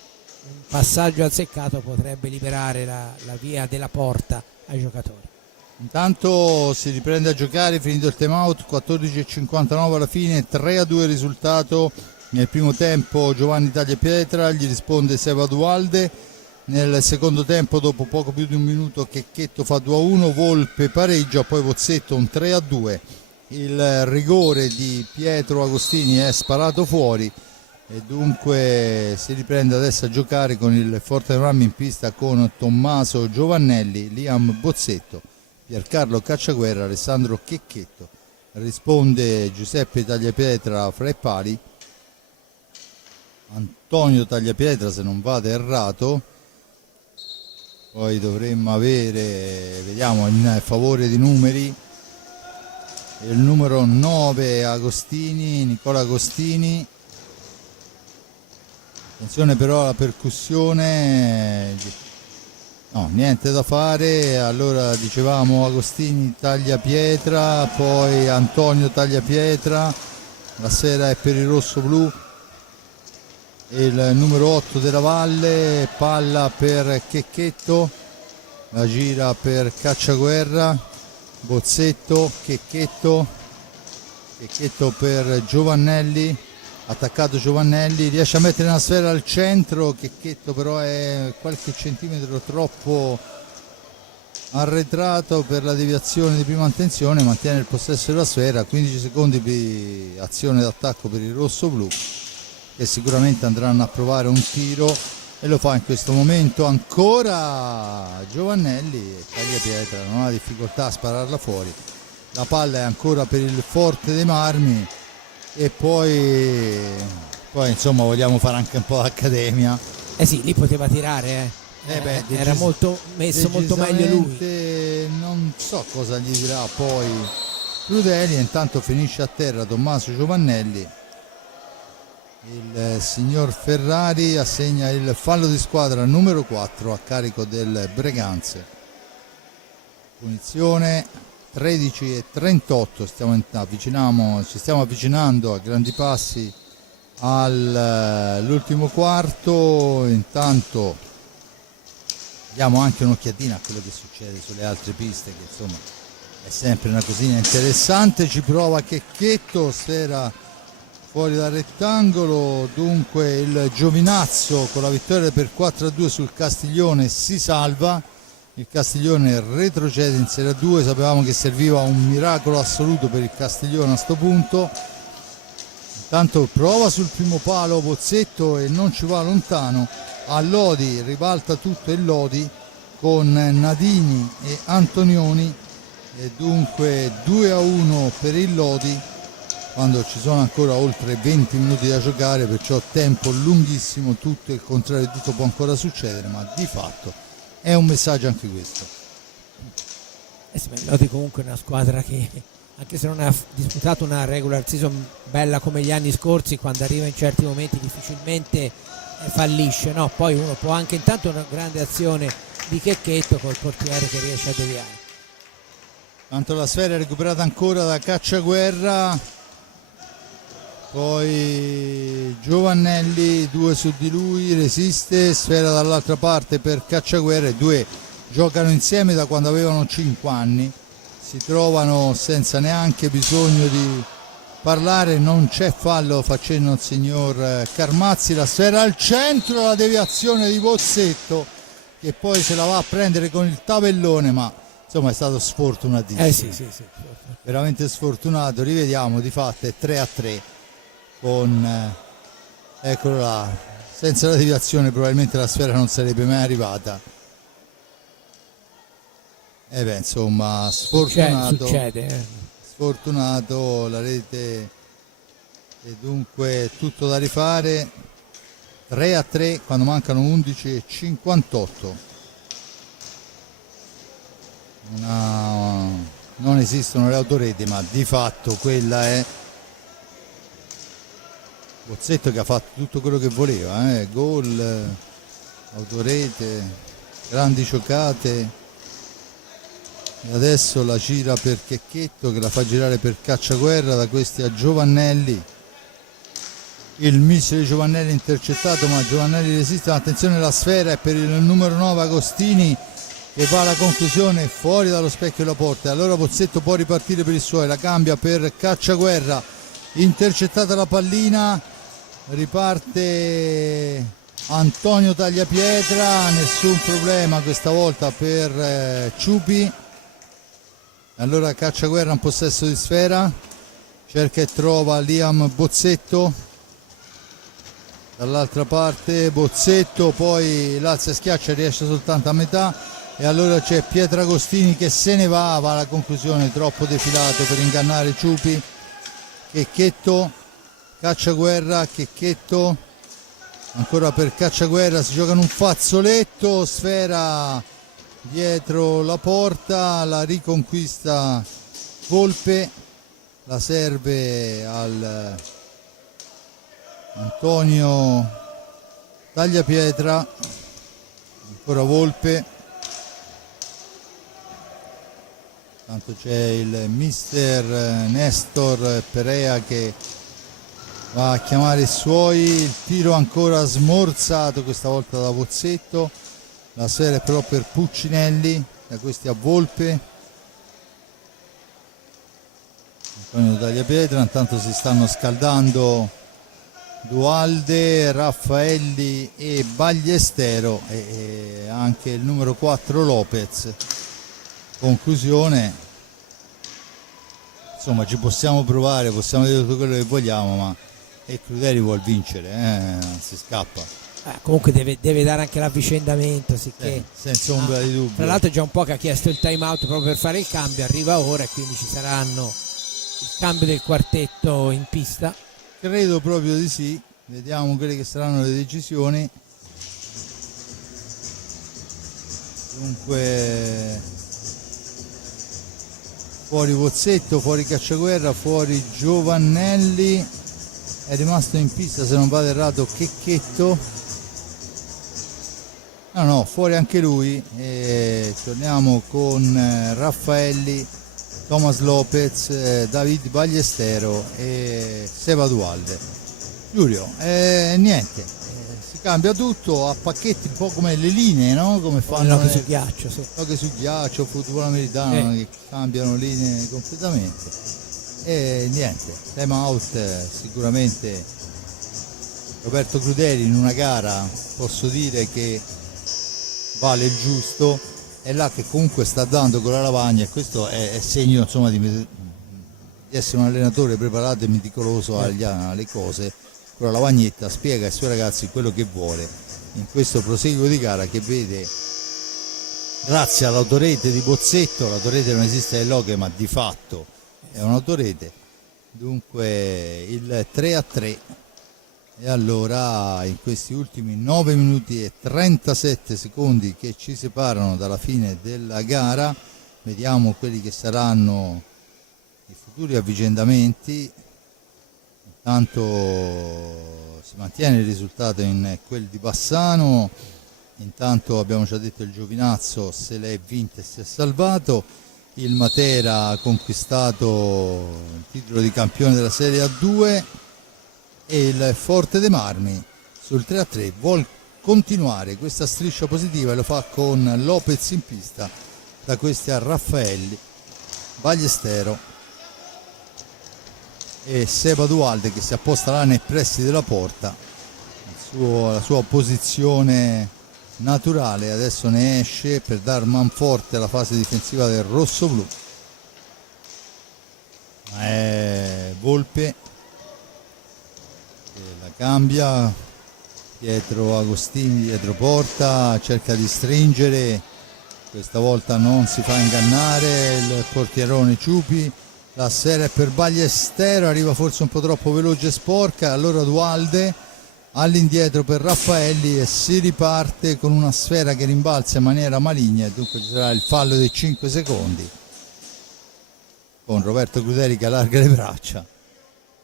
un passaggio azzeccato potrebbe liberare la via della porta ai giocatori. Intanto si riprende a giocare, finito il time out, 14:59 alla fine, 3-2 il risultato. Nel primo tempo Giovanni Tagliapietra, gli risponde Seba Dualde. Nel secondo tempo, dopo poco più di un minuto, Checchetto fa 2-1, Volpe pareggia, poi Bozzetto un 3-2. Il rigore di Pietro Agostini è sparato fuori e dunque si riprende adesso a giocare con il Forte dei Marmi in pista con Tommaso Giovannelli, Liam Bozzetto, Piercarlo Cacciaguerra, Alessandro Checchetto. Risponde Giuseppe Tagliapietra fra i pali, Antonio Tagliapietra se non vado errato. Poi dovremmo avere, vediamo in favore di numeri, il numero 9 Agostini, Nicola Agostini. Attenzione però alla percussione, no, niente da fare. Allora dicevamo Agostini Tagliapietra, poi Antonio Tagliapietra, la sera è per il rosso-blu. Il numero 8 della Valle, palla per Checchetto, la gira per Cacciaguerra, Bozzetto, Checchetto per Giovannelli, attaccato Giovannelli, riesce a mettere una sfera al centro, Checchetto però è qualche centimetro troppo arretrato per la deviazione di prima intenzione, mantiene il possesso della sfera, 15 secondi di azione d'attacco per il rosso-blu, che sicuramente andranno a provare un tiro, e lo fa in questo momento ancora Giovannelli. Tagliapietra non ha difficoltà a spararla fuori, la palla è ancora per il Forte dei Marmi e poi insomma vogliamo fare anche un po' l'accademia. Sì, lì poteva tirare, era molto messo molto meglio lui. Non so cosa gli dirà poi Crudeli. Intanto finisce a terra Tommaso Giovannelli. Il signor Ferrari assegna il fallo di squadra numero 4 a carico del Breganze. Punizione 13:38, ci stiamo avvicinando a grandi passi all'ultimo quarto. Intanto diamo anche un'occhiatina a quello che succede sulle altre piste, che insomma è sempre una cosina interessante. Ci prova Checchetto, sfera fuori dal rettangolo. Dunque il Giovinazzo con la vittoria per 4-2 sul Castiglione si salva. Il Castiglione retrocede in Serie 2, sapevamo che serviva un miracolo assoluto per il Castiglione a sto punto. Intanto prova sul primo palo Bozzetto e non ci va lontano. A Lodi ribalta tutto il Lodi con Nadini e Antonioni, e dunque 2-1 per il Lodi quando ci sono ancora oltre 20 minuti da giocare, perciò tempo lunghissimo, tutto il contrario di tutto può ancora succedere, ma di fatto è un messaggio anche questo. Sì, Lodi comunque è una squadra che, anche se non ha disputato una regular season bella come gli anni scorsi, quando arriva in certi momenti difficilmente fallisce, no? Poi uno può anche, intanto una grande azione di Checchetto col portiere che riesce a deviare. Tanto la sfera è recuperata ancora da Cacciaguerra, poi Giovannelli, 2 su di lui, resiste, sfera dall'altra parte per Cacciaguerra. I due giocano insieme da quando avevano 5 anni, si trovano senza neanche bisogno di parlare. Non c'è fallo, fa cenno il signor Carmazzi. La sfera al centro, la deviazione di Bozzetto che poi se la va a prendere con il tavellone, ma insomma è stato sfortunatissimo, sì. veramente sfortunato. Rivediamo, di fatto è 3-3 con eccolo là, senza la deviazione probabilmente la sfera non sarebbe mai arrivata. Insomma, succede. Sfortunato la rete, e dunque tutto da rifare. 3-3 quando mancano 11:58. Non esistono le autoreti, ma di fatto quella è Bozzetto che ha fatto tutto quello che voleva, gol, autorete, grandi giocate, e adesso la gira per Checchetto che la fa girare per Cacciaguerra, da questi a Giovannelli. Il missile di Giovannelli intercettato, ma Giovannelli resiste. Attenzione, la sfera è per il numero 9 Agostini, che va alla conclusione fuori dallo specchio della porta. Allora Bozzetto può ripartire per i suoi, la cambia per Cacciaguerra, intercettata la pallina, riparte Antonio Tagliapietra, nessun problema questa volta per Ciupi. Allora Cacciaguerra in possesso di sfera, cerca e trova Liam Bozzetto. Dall'altra parte Bozzetto, poi l'alza e schiaccia, riesce soltanto a metà, e allora c'è Pietragostini che se ne va alla conclusione, troppo defilato per ingannare Ciupi. Checchetto, Cacciaguerra, Checchetto, ancora per Cacciaguerra, si gioca in un fazzoletto, sfera dietro la porta, la riconquista Volpe, la serve al Antonio Tagliapietra, ancora Volpe, tanto c'è il mister Nestor Perea che va a chiamare i suoi. Il tiro ancora smorzato questa volta da Bozzetto, la serie però per Puccinelli, da questi a Volpe. Antonio Tagliapietra, intanto si stanno scaldando Dualde, Raffaelli e Bagliestero, e anche il numero 4 Lopez. Conclusione, insomma ci possiamo provare, possiamo dire tutto quello che vogliamo, ma Crudeli vuol vincere, non si scappa. Comunque deve dare anche l'avvicendamento, sicché senza ombra di dubbio. Tra l'altro già un po' che ha chiesto il time out proprio per fare il cambio, arriva ora e quindi ci saranno il cambio del quartetto in pista. Credo proprio di sì, vediamo quelle che saranno le decisioni. Dunque fuori Bozzetto, fuori Cacciaguerra, fuori Giovannelli, è rimasto in pista, se non vado errato, Checchetto. No, fuori anche lui, e torniamo con Raffaelli, Thomas Lopez, David Bagliestero e Seba Dualde. Giulio, niente, si cambia tutto a pacchetti, un po' come le linee, no? Come fanno l'hockey su ghiaccio, sì. L'hockey su ghiaccio, football americano, che cambiano linee completamente. E niente, time out sicuramente. Roberto Crudeli in una gara, posso dire che vale il giusto, è là che comunque sta dando con la lavagna, e questo è segno, insomma, di essere un allenatore preparato e meticoloso alle cose. Con la lavagnetta spiega ai suoi ragazzi quello che vuole in questo proseguo di gara, che vede, grazie all'autorete di Bozzetto, l'autorete non esiste nell'hockey ma di fatto è un'autorete, dunque il 3-3. E allora in questi ultimi 9 minuti e 37 secondi che ci separano dalla fine della gara, vediamo quelli che saranno i futuri avvicendamenti. Intanto si mantiene il risultato in quel di Bassano, intanto abbiamo già detto il Giovinazzo se l'è vinta e si è salvato, il Matera ha conquistato il titolo di campione della Serie A2, e il Forte dei Marmi sul 3-3 vuol continuare questa striscia positiva e lo fa con Lopez in pista, da questi a Raffaelli, Bagliestero e Seba Dualde, che si apposta là nei pressi della porta, la sua posizione naturale, adesso ne esce per dar manforte alla fase difensiva del rosso-blu. Ma è Volpe che la cambia, dietro Agostini, dietro Porta, cerca di stringere, questa volta non si fa ingannare il portierone Ciupi. La sfera è per Ballestero, arriva forse un po' troppo veloce e sporca, allora Dualde all'indietro per Raffaelli e si riparte con una sfera che rimbalza in maniera maligna e dunque ci sarà il fallo dei 5 secondi con Roberto Crudeli che allarga le braccia.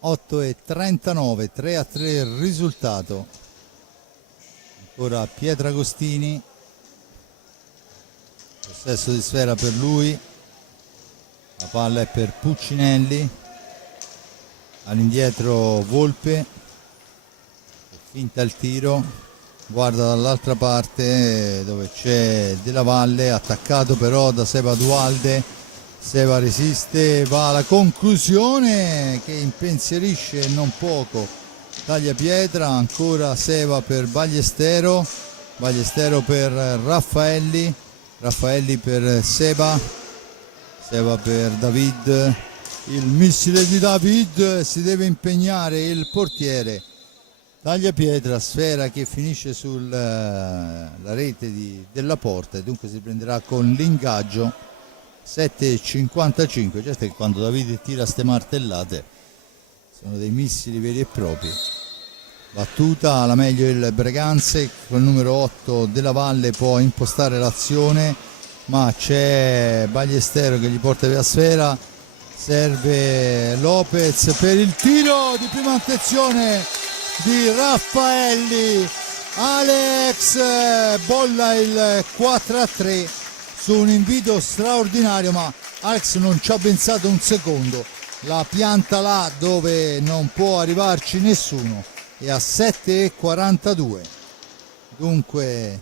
8:39, 3-3 il risultato. Ancora Pietragostini, possesso di sfera per lui, la palla è per Puccinelli, all'indietro Volpe, finta il tiro, guarda dall'altra parte dove c'è Della Valle, attaccato però da Seba Dualde. Seba resiste, va alla conclusione che impensierisce non poco Tagliapietra. Ancora Seba per Ballestero, Ballestero per Raffaelli, Raffaelli per Seba, Seba per David, il missile di David, si deve impegnare il portiere Tagliapietra, sfera che finisce sulla rete della Porta e dunque si prenderà con l'ingaggio. 7:55, certo che quando Davide tira ste martellate sono dei missili veri e propri. Battuta alla meglio il Breganze, con il numero 8 Della Valle può impostare l'azione, ma c'è Ballestero che gli porta via sfera, serve Lopez per il tiro di prima attenzione di Raffaelli. Alex bolla il 4-3 su un invito straordinario, ma Alex non ci ha pensato un secondo, la pianta là dove non può arrivarci nessuno e a 7:42 dunque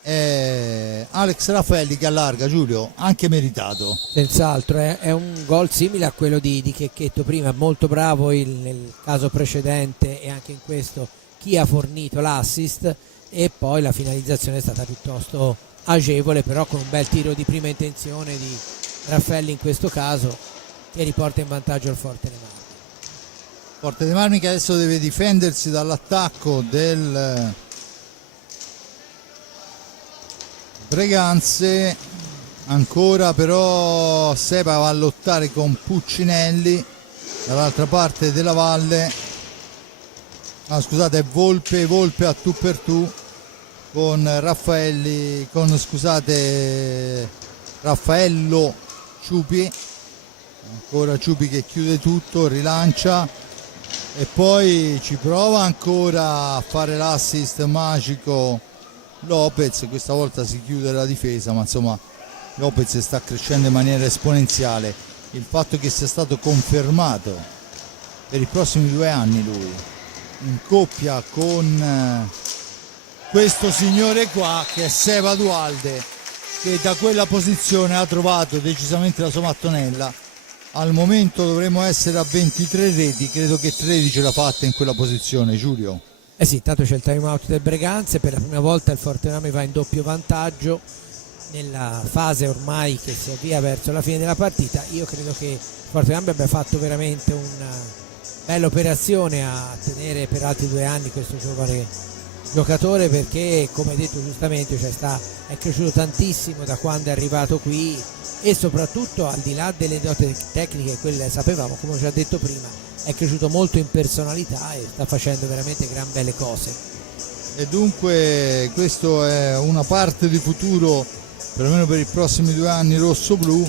è Alex Raffaelli che allarga. Giulio, anche meritato senz'altro, è un gol simile a quello di Checchetto prima, molto bravo nel caso precedente e anche in questo chi ha fornito l'assist, e poi la finalizzazione è stata piuttosto agevole, però con un bel tiro di prima intenzione di Raffaelli in questo caso, che riporta in vantaggio il Forte dei Marmi. Forte dei Marmi che adesso deve difendersi dall'attacco del Breganze. Ancora però Seba va a lottare con Puccinelli, dall'altra parte Della Valle, scusate, è Volpe a tu per tu con Raffaelli, Raffaello Ciupi. Ancora Ciupi che chiude tutto, rilancia e poi ci prova ancora a fare l'assist magico Lopez. Questa volta si chiude la difesa, ma insomma Lopez sta crescendo in maniera esponenziale. Il fatto che sia stato confermato per i prossimi 2 anni lui in coppia con questo signore qua che è Seba Dualde, che da quella posizione ha trovato decisamente la sua mattonella. Al momento dovremmo essere a 23 reti, credo che 13 l'ha fatta in quella posizione. Giulio? Eh sì, intanto c'è il time out del Breganze, per la prima volta il Forte Marmi va in doppio vantaggio nella fase ormai che si avvia verso la fine della partita. Io credo che il Forte Marmi abbia fatto veramente una bella operazione a tenere per altri 2 anni questo giovane giocatore, perché come hai detto giustamente è cresciuto tantissimo da quando è arrivato qui e soprattutto al di là delle doti tecniche, quelle sapevamo, come ho già detto prima, è cresciuto molto in personalità e sta facendo veramente gran belle cose. E dunque questo è una parte di futuro perlomeno per i prossimi 2 anni rosso-blu.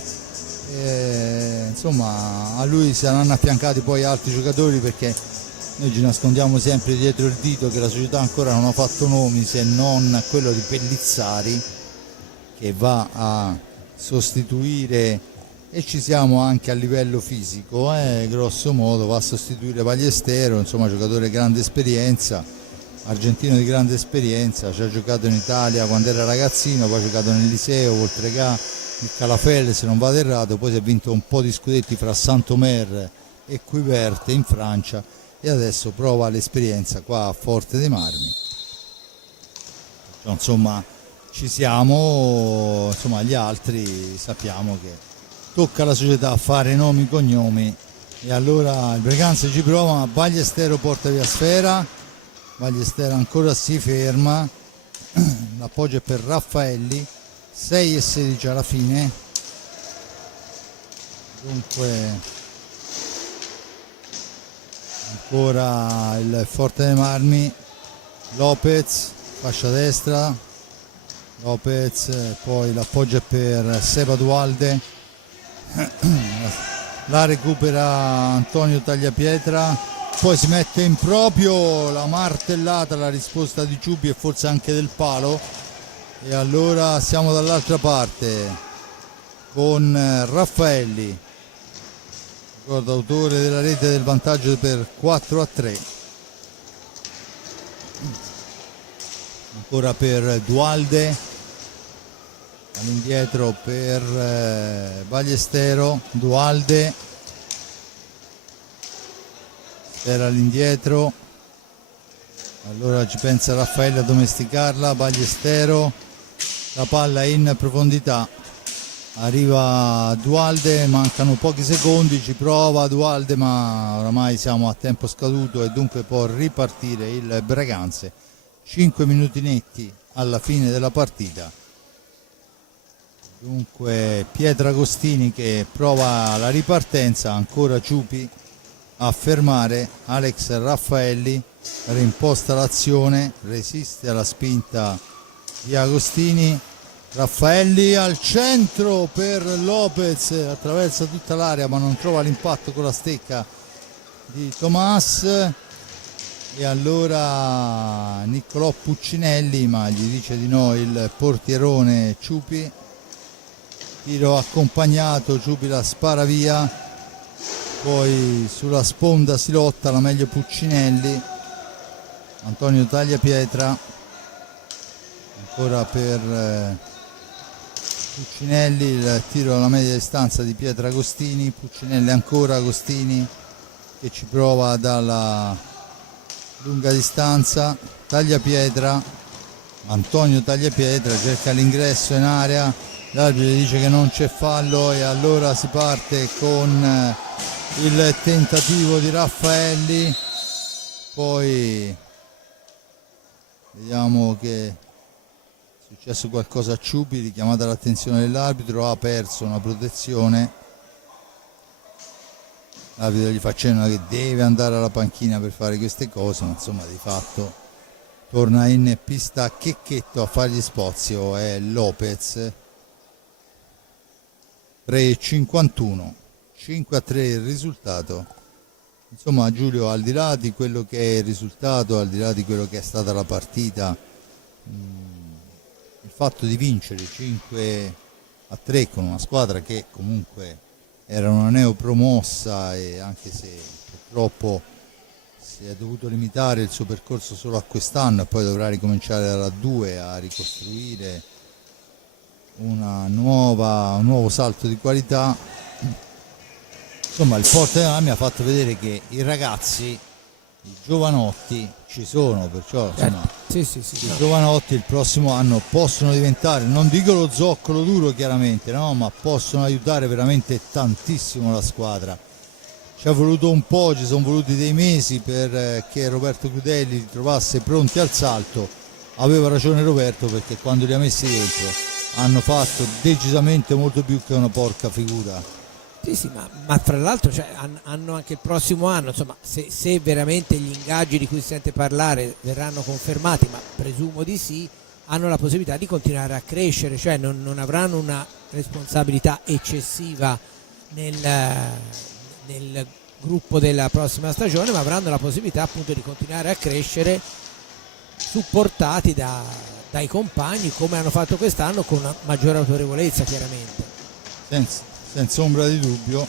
Insomma, a lui saranno affiancati poi altri giocatori, perché noi ci nascondiamo sempre dietro il dito che la società ancora non ha fatto nomi, se non quello di Pellizzari, che va a sostituire, e ci siamo anche a livello fisico, grosso modo va a sostituire Ballestero, insomma giocatore di grande esperienza, argentino di grande esperienza, ci ha giocato in Italia quando era ragazzino, poi ha giocato nel Liceo, Voltregà, il Calafell se non vado errato, poi si è vinto un po' di scudetti fra Saint-Omer e Quiverte in Francia e adesso prova l'esperienza qua a Forte dei Marmi. Cioè, insomma, ci siamo, insomma, gli altri sappiamo che tocca alla società fare nomi e cognomi. E allora il Breganze ci prova, ma Ballestero porta via sfera, Ballestero ancora si ferma, l'appoggio è per Raffaelli, 6:16 alla fine. Dunque ancora il Forte dei Marmi, Lopez, fascia destra, Lopez, poi l'appoggio è per Seba Dualde, la recupera Antonio Tagliapietra, poi si mette in proprio la martellata, la risposta di Ciubi e forse anche del palo, e allora siamo dall'altra parte con Raffaelli, ricordo autore della rete del vantaggio per 4-3. Ancora per Dualde, all'indietro per Ballestero, Dualde, era all'indietro, allora ci pensa Raffaele a domesticarla, Ballestero, la palla in profondità, arriva Dualde, mancano pochi secondi, ci prova Dualde ma oramai siamo a tempo scaduto e dunque può ripartire il Breganze. 5 minuti netti alla fine della partita. Dunque Pietragostini che prova la ripartenza, ancora Ciupi a fermare, Alex Raffaelli rimposta l'azione, resiste alla spinta di Agostini, Raffaelli al centro per Lopez, attraversa tutta l'area ma non trova l'impatto con la stecca di Tomas. E allora Niccolò Puccinelli, ma gli dice di no il portierone Ciupi, tiro accompagnato, Ciupi la spara via, poi sulla sponda si lotta, la meglio Puccinelli, Antonio Tagliapietra, ancora per Puccinelli, il tiro alla media distanza di Pietragostini, Puccinelli ancora, Agostini che ci prova dalla lunga distanza, Tagliapietra, Antonio Tagliapietra cerca l'ingresso in area, l'arbitro dice che non c'è fallo e allora si parte con il tentativo di Raffaelli, poi vediamo che è successo qualcosa a Ciupi, richiamata l'attenzione dell'arbitro, ha perso una protezione, l'arbitro gli fa cenno che deve andare alla panchina per fare queste cose, ma insomma di fatto torna in pista Checchetto a fare gli spozio, è Lopez. 3:51, 5-3 il risultato. Insomma Giulio, al di là di quello che è il risultato, al di là di quello che è stata la partita, il fatto di vincere 5-3 con una squadra che comunque era una neopromossa e anche se purtroppo si è dovuto limitare il suo percorso solo a quest'anno e poi dovrà ricominciare dalla 2 a ricostruire un nuovo salto di qualità. Insomma il Forte dei Marmi ha fatto vedere che i ragazzi, i giovanotti ci sono, perciò insomma, i giovanotti il prossimo anno possono diventare, non dico lo zoccolo duro chiaramente, no, ma possono aiutare veramente tantissimo la squadra. Ci è voluto un po', ci sono voluti dei mesi per che Roberto Crudelli li trovasse pronti al salto. Aveva ragione Roberto, perché quando li ha messi dentro hanno fatto decisamente molto più che una porca figura. Sì, ma tra l'altro cioè, hanno anche il prossimo anno, insomma, se veramente gli ingaggi di cui si sente parlare verranno confermati, ma presumo di sì, hanno la possibilità di continuare a crescere, cioè non avranno una responsabilità eccessiva nel gruppo della prossima stagione, ma avranno la possibilità appunto di continuare a crescere supportati dai compagni, come hanno fatto quest'anno, con una maggiore autorevolezza chiaramente. Senza ombra di dubbio.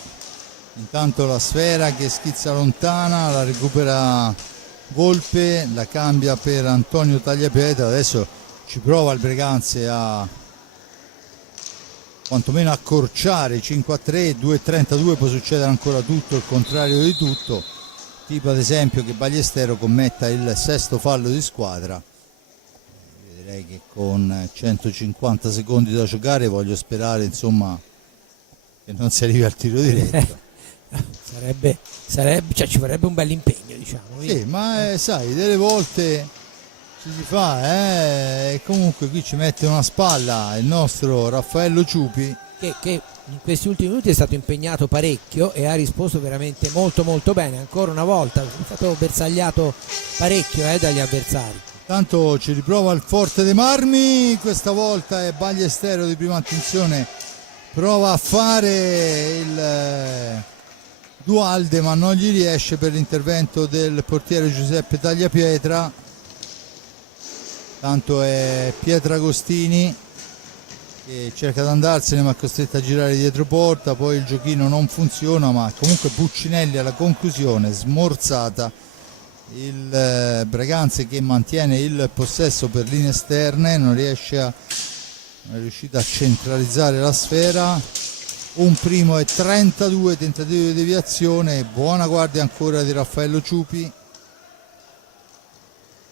Intanto la sfera che schizza lontana, la recupera Volpe, la cambia per Antonio Tagliapietra, adesso ci prova il Breganze a quantomeno accorciare 5-3, 2-32, può succedere ancora tutto, il contrario di tutto, tipo ad esempio che Ballestero commetta il sesto fallo di squadra. direi che con 150 secondi da giocare voglio sperare insomma che non si arrivi al tiro diretto. Cioè, ci vorrebbe un bel impegno, diciamo. Sì, ma sai, delle volte ci si fa, e comunque qui ci mette una spalla il nostro Raffaello Ciupi che in questi ultimi minuti è stato impegnato parecchio e ha risposto veramente molto molto bene, ancora una volta è stato bersagliato parecchio dagli avversari. Tanto ci riprova il Forte dei Marmi, questa volta è Ballestero di prima attenzione, prova a fare il Dualde ma non gli riesce per l'intervento del portiere Giuseppe Tagliapietra. Tanto è Pietragostini che cerca di andarsene ma è costretto a girare dietro porta, poi il giochino non funziona, ma comunque Puccinelli alla conclusione, smorzata, il Breganze che mantiene il possesso per linee esterne, non è riuscito a centralizzare la sfera. Un primo e 32, tentativo di deviazione, buona guardia ancora di Raffaello Ciupi.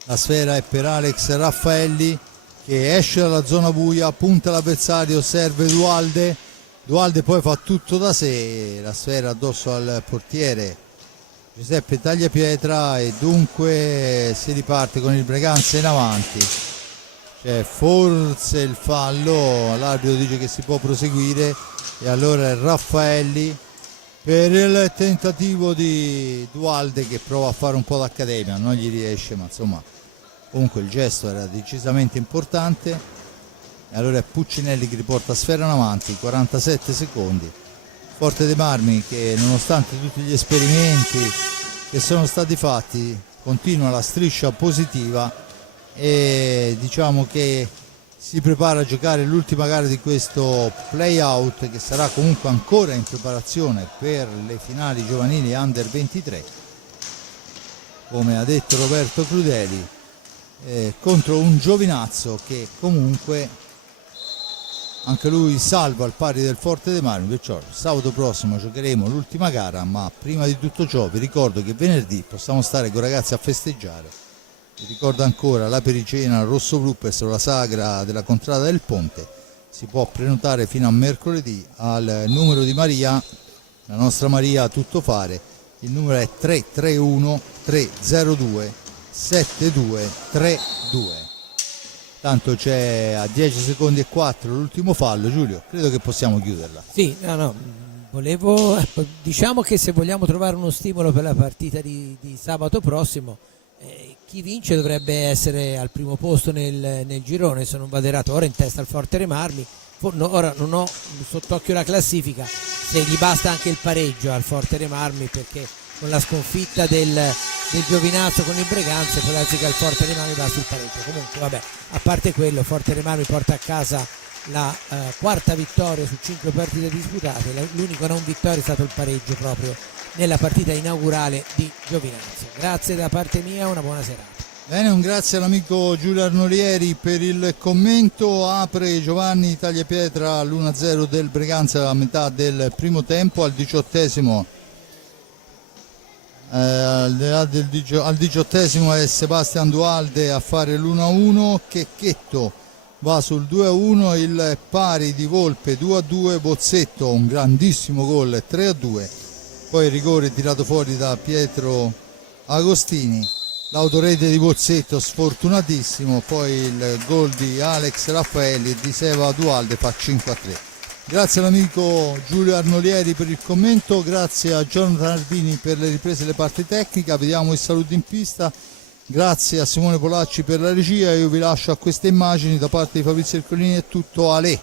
La sfera è per Alex Raffaelli che esce dalla zona buia, punta l'avversario, serve Dualde poi fa tutto da sé, la sfera addosso al portiere Giuseppe Tagliapietra e dunque si riparte con il Breganze in avanti. C'è forse il fallo, l'arbitro dice che si può proseguire e allora è Raffaelli per il tentativo di Dualde che prova a fare un po' d'accademia, non gli riesce, ma insomma comunque il gesto era decisamente importante. E allora è Puccinelli che riporta sfera in avanti, 47 secondi. Forte dei Marmi che nonostante tutti gli esperimenti che sono stati fatti continua la striscia positiva e diciamo che si prepara a giocare l'ultima gara di questo play out che sarà comunque ancora in preparazione per le finali giovanili under 23, come ha detto Roberto Crudeli, contro un giovinazzo che comunque anche lui salva al pari del Forte dei Marmi. Perciò sabato prossimo giocheremo l'ultima gara, ma prima di tutto ciò vi ricordo che venerdì possiamo stare con i ragazzi a festeggiare. Vi ricordo ancora la pericena rosso blu presso la sagra della Contrada del Ponte, si può prenotare fino a mercoledì al numero di Maria, la nostra Maria Tuttofare, il numero è 331 302 7232. Tanto c'è a 10 secondi e 4 l'ultimo fallo. Giulio, credo che possiamo chiuderla. Sì, volevo, diciamo che se vogliamo trovare uno stimolo per la partita di sabato prossimo, chi vince dovrebbe essere al primo posto nel girone, se non vado errato, ora in testa al Forte dei Marmi. Ora non ho sott'occhio la classifica, se gli basta anche il pareggio al Forte dei Marmi, perché con la sconfitta del Giovinazzo con il Breganze può darsi che al Forte dei Marmi basta il pareggio. Comunque vabbè, a parte quello, Forte dei Marmi porta a casa la quarta vittoria su 5 partite disputate, l'unico non vittoria è stato il pareggio proprio nella partita inaugurale di Giovinazzo. Grazie da parte mia, una buona serata. Bene, un grazie all'amico Giulio Arnolieri per il commento. Apre Giovanni Tagliapietra all'1-0 del Breganze a metà del primo tempo. Al 18esimo al 18esimo è Sebastian Dualde a fare l'1-1. Checchetto va sul 2-1, il pari di Volpe 2-2, Bozzetto un grandissimo gol 3-2, poi il rigore tirato fuori da Pietro Agostini, l'autorete di Bozzetto sfortunatissimo, poi il gol di Alex Raffaelli e di Seba Dualde fa 5-3. Grazie all'amico Giulio Arnolieri per il commento, grazie a Jonathan Arbini per le riprese e le parti tecniche, vediamo il saluto in pista. Grazie a Simone Polacci per la regia, io vi lascio a queste immagini, da parte di Fabrizio Ercolini è tutto, Ale.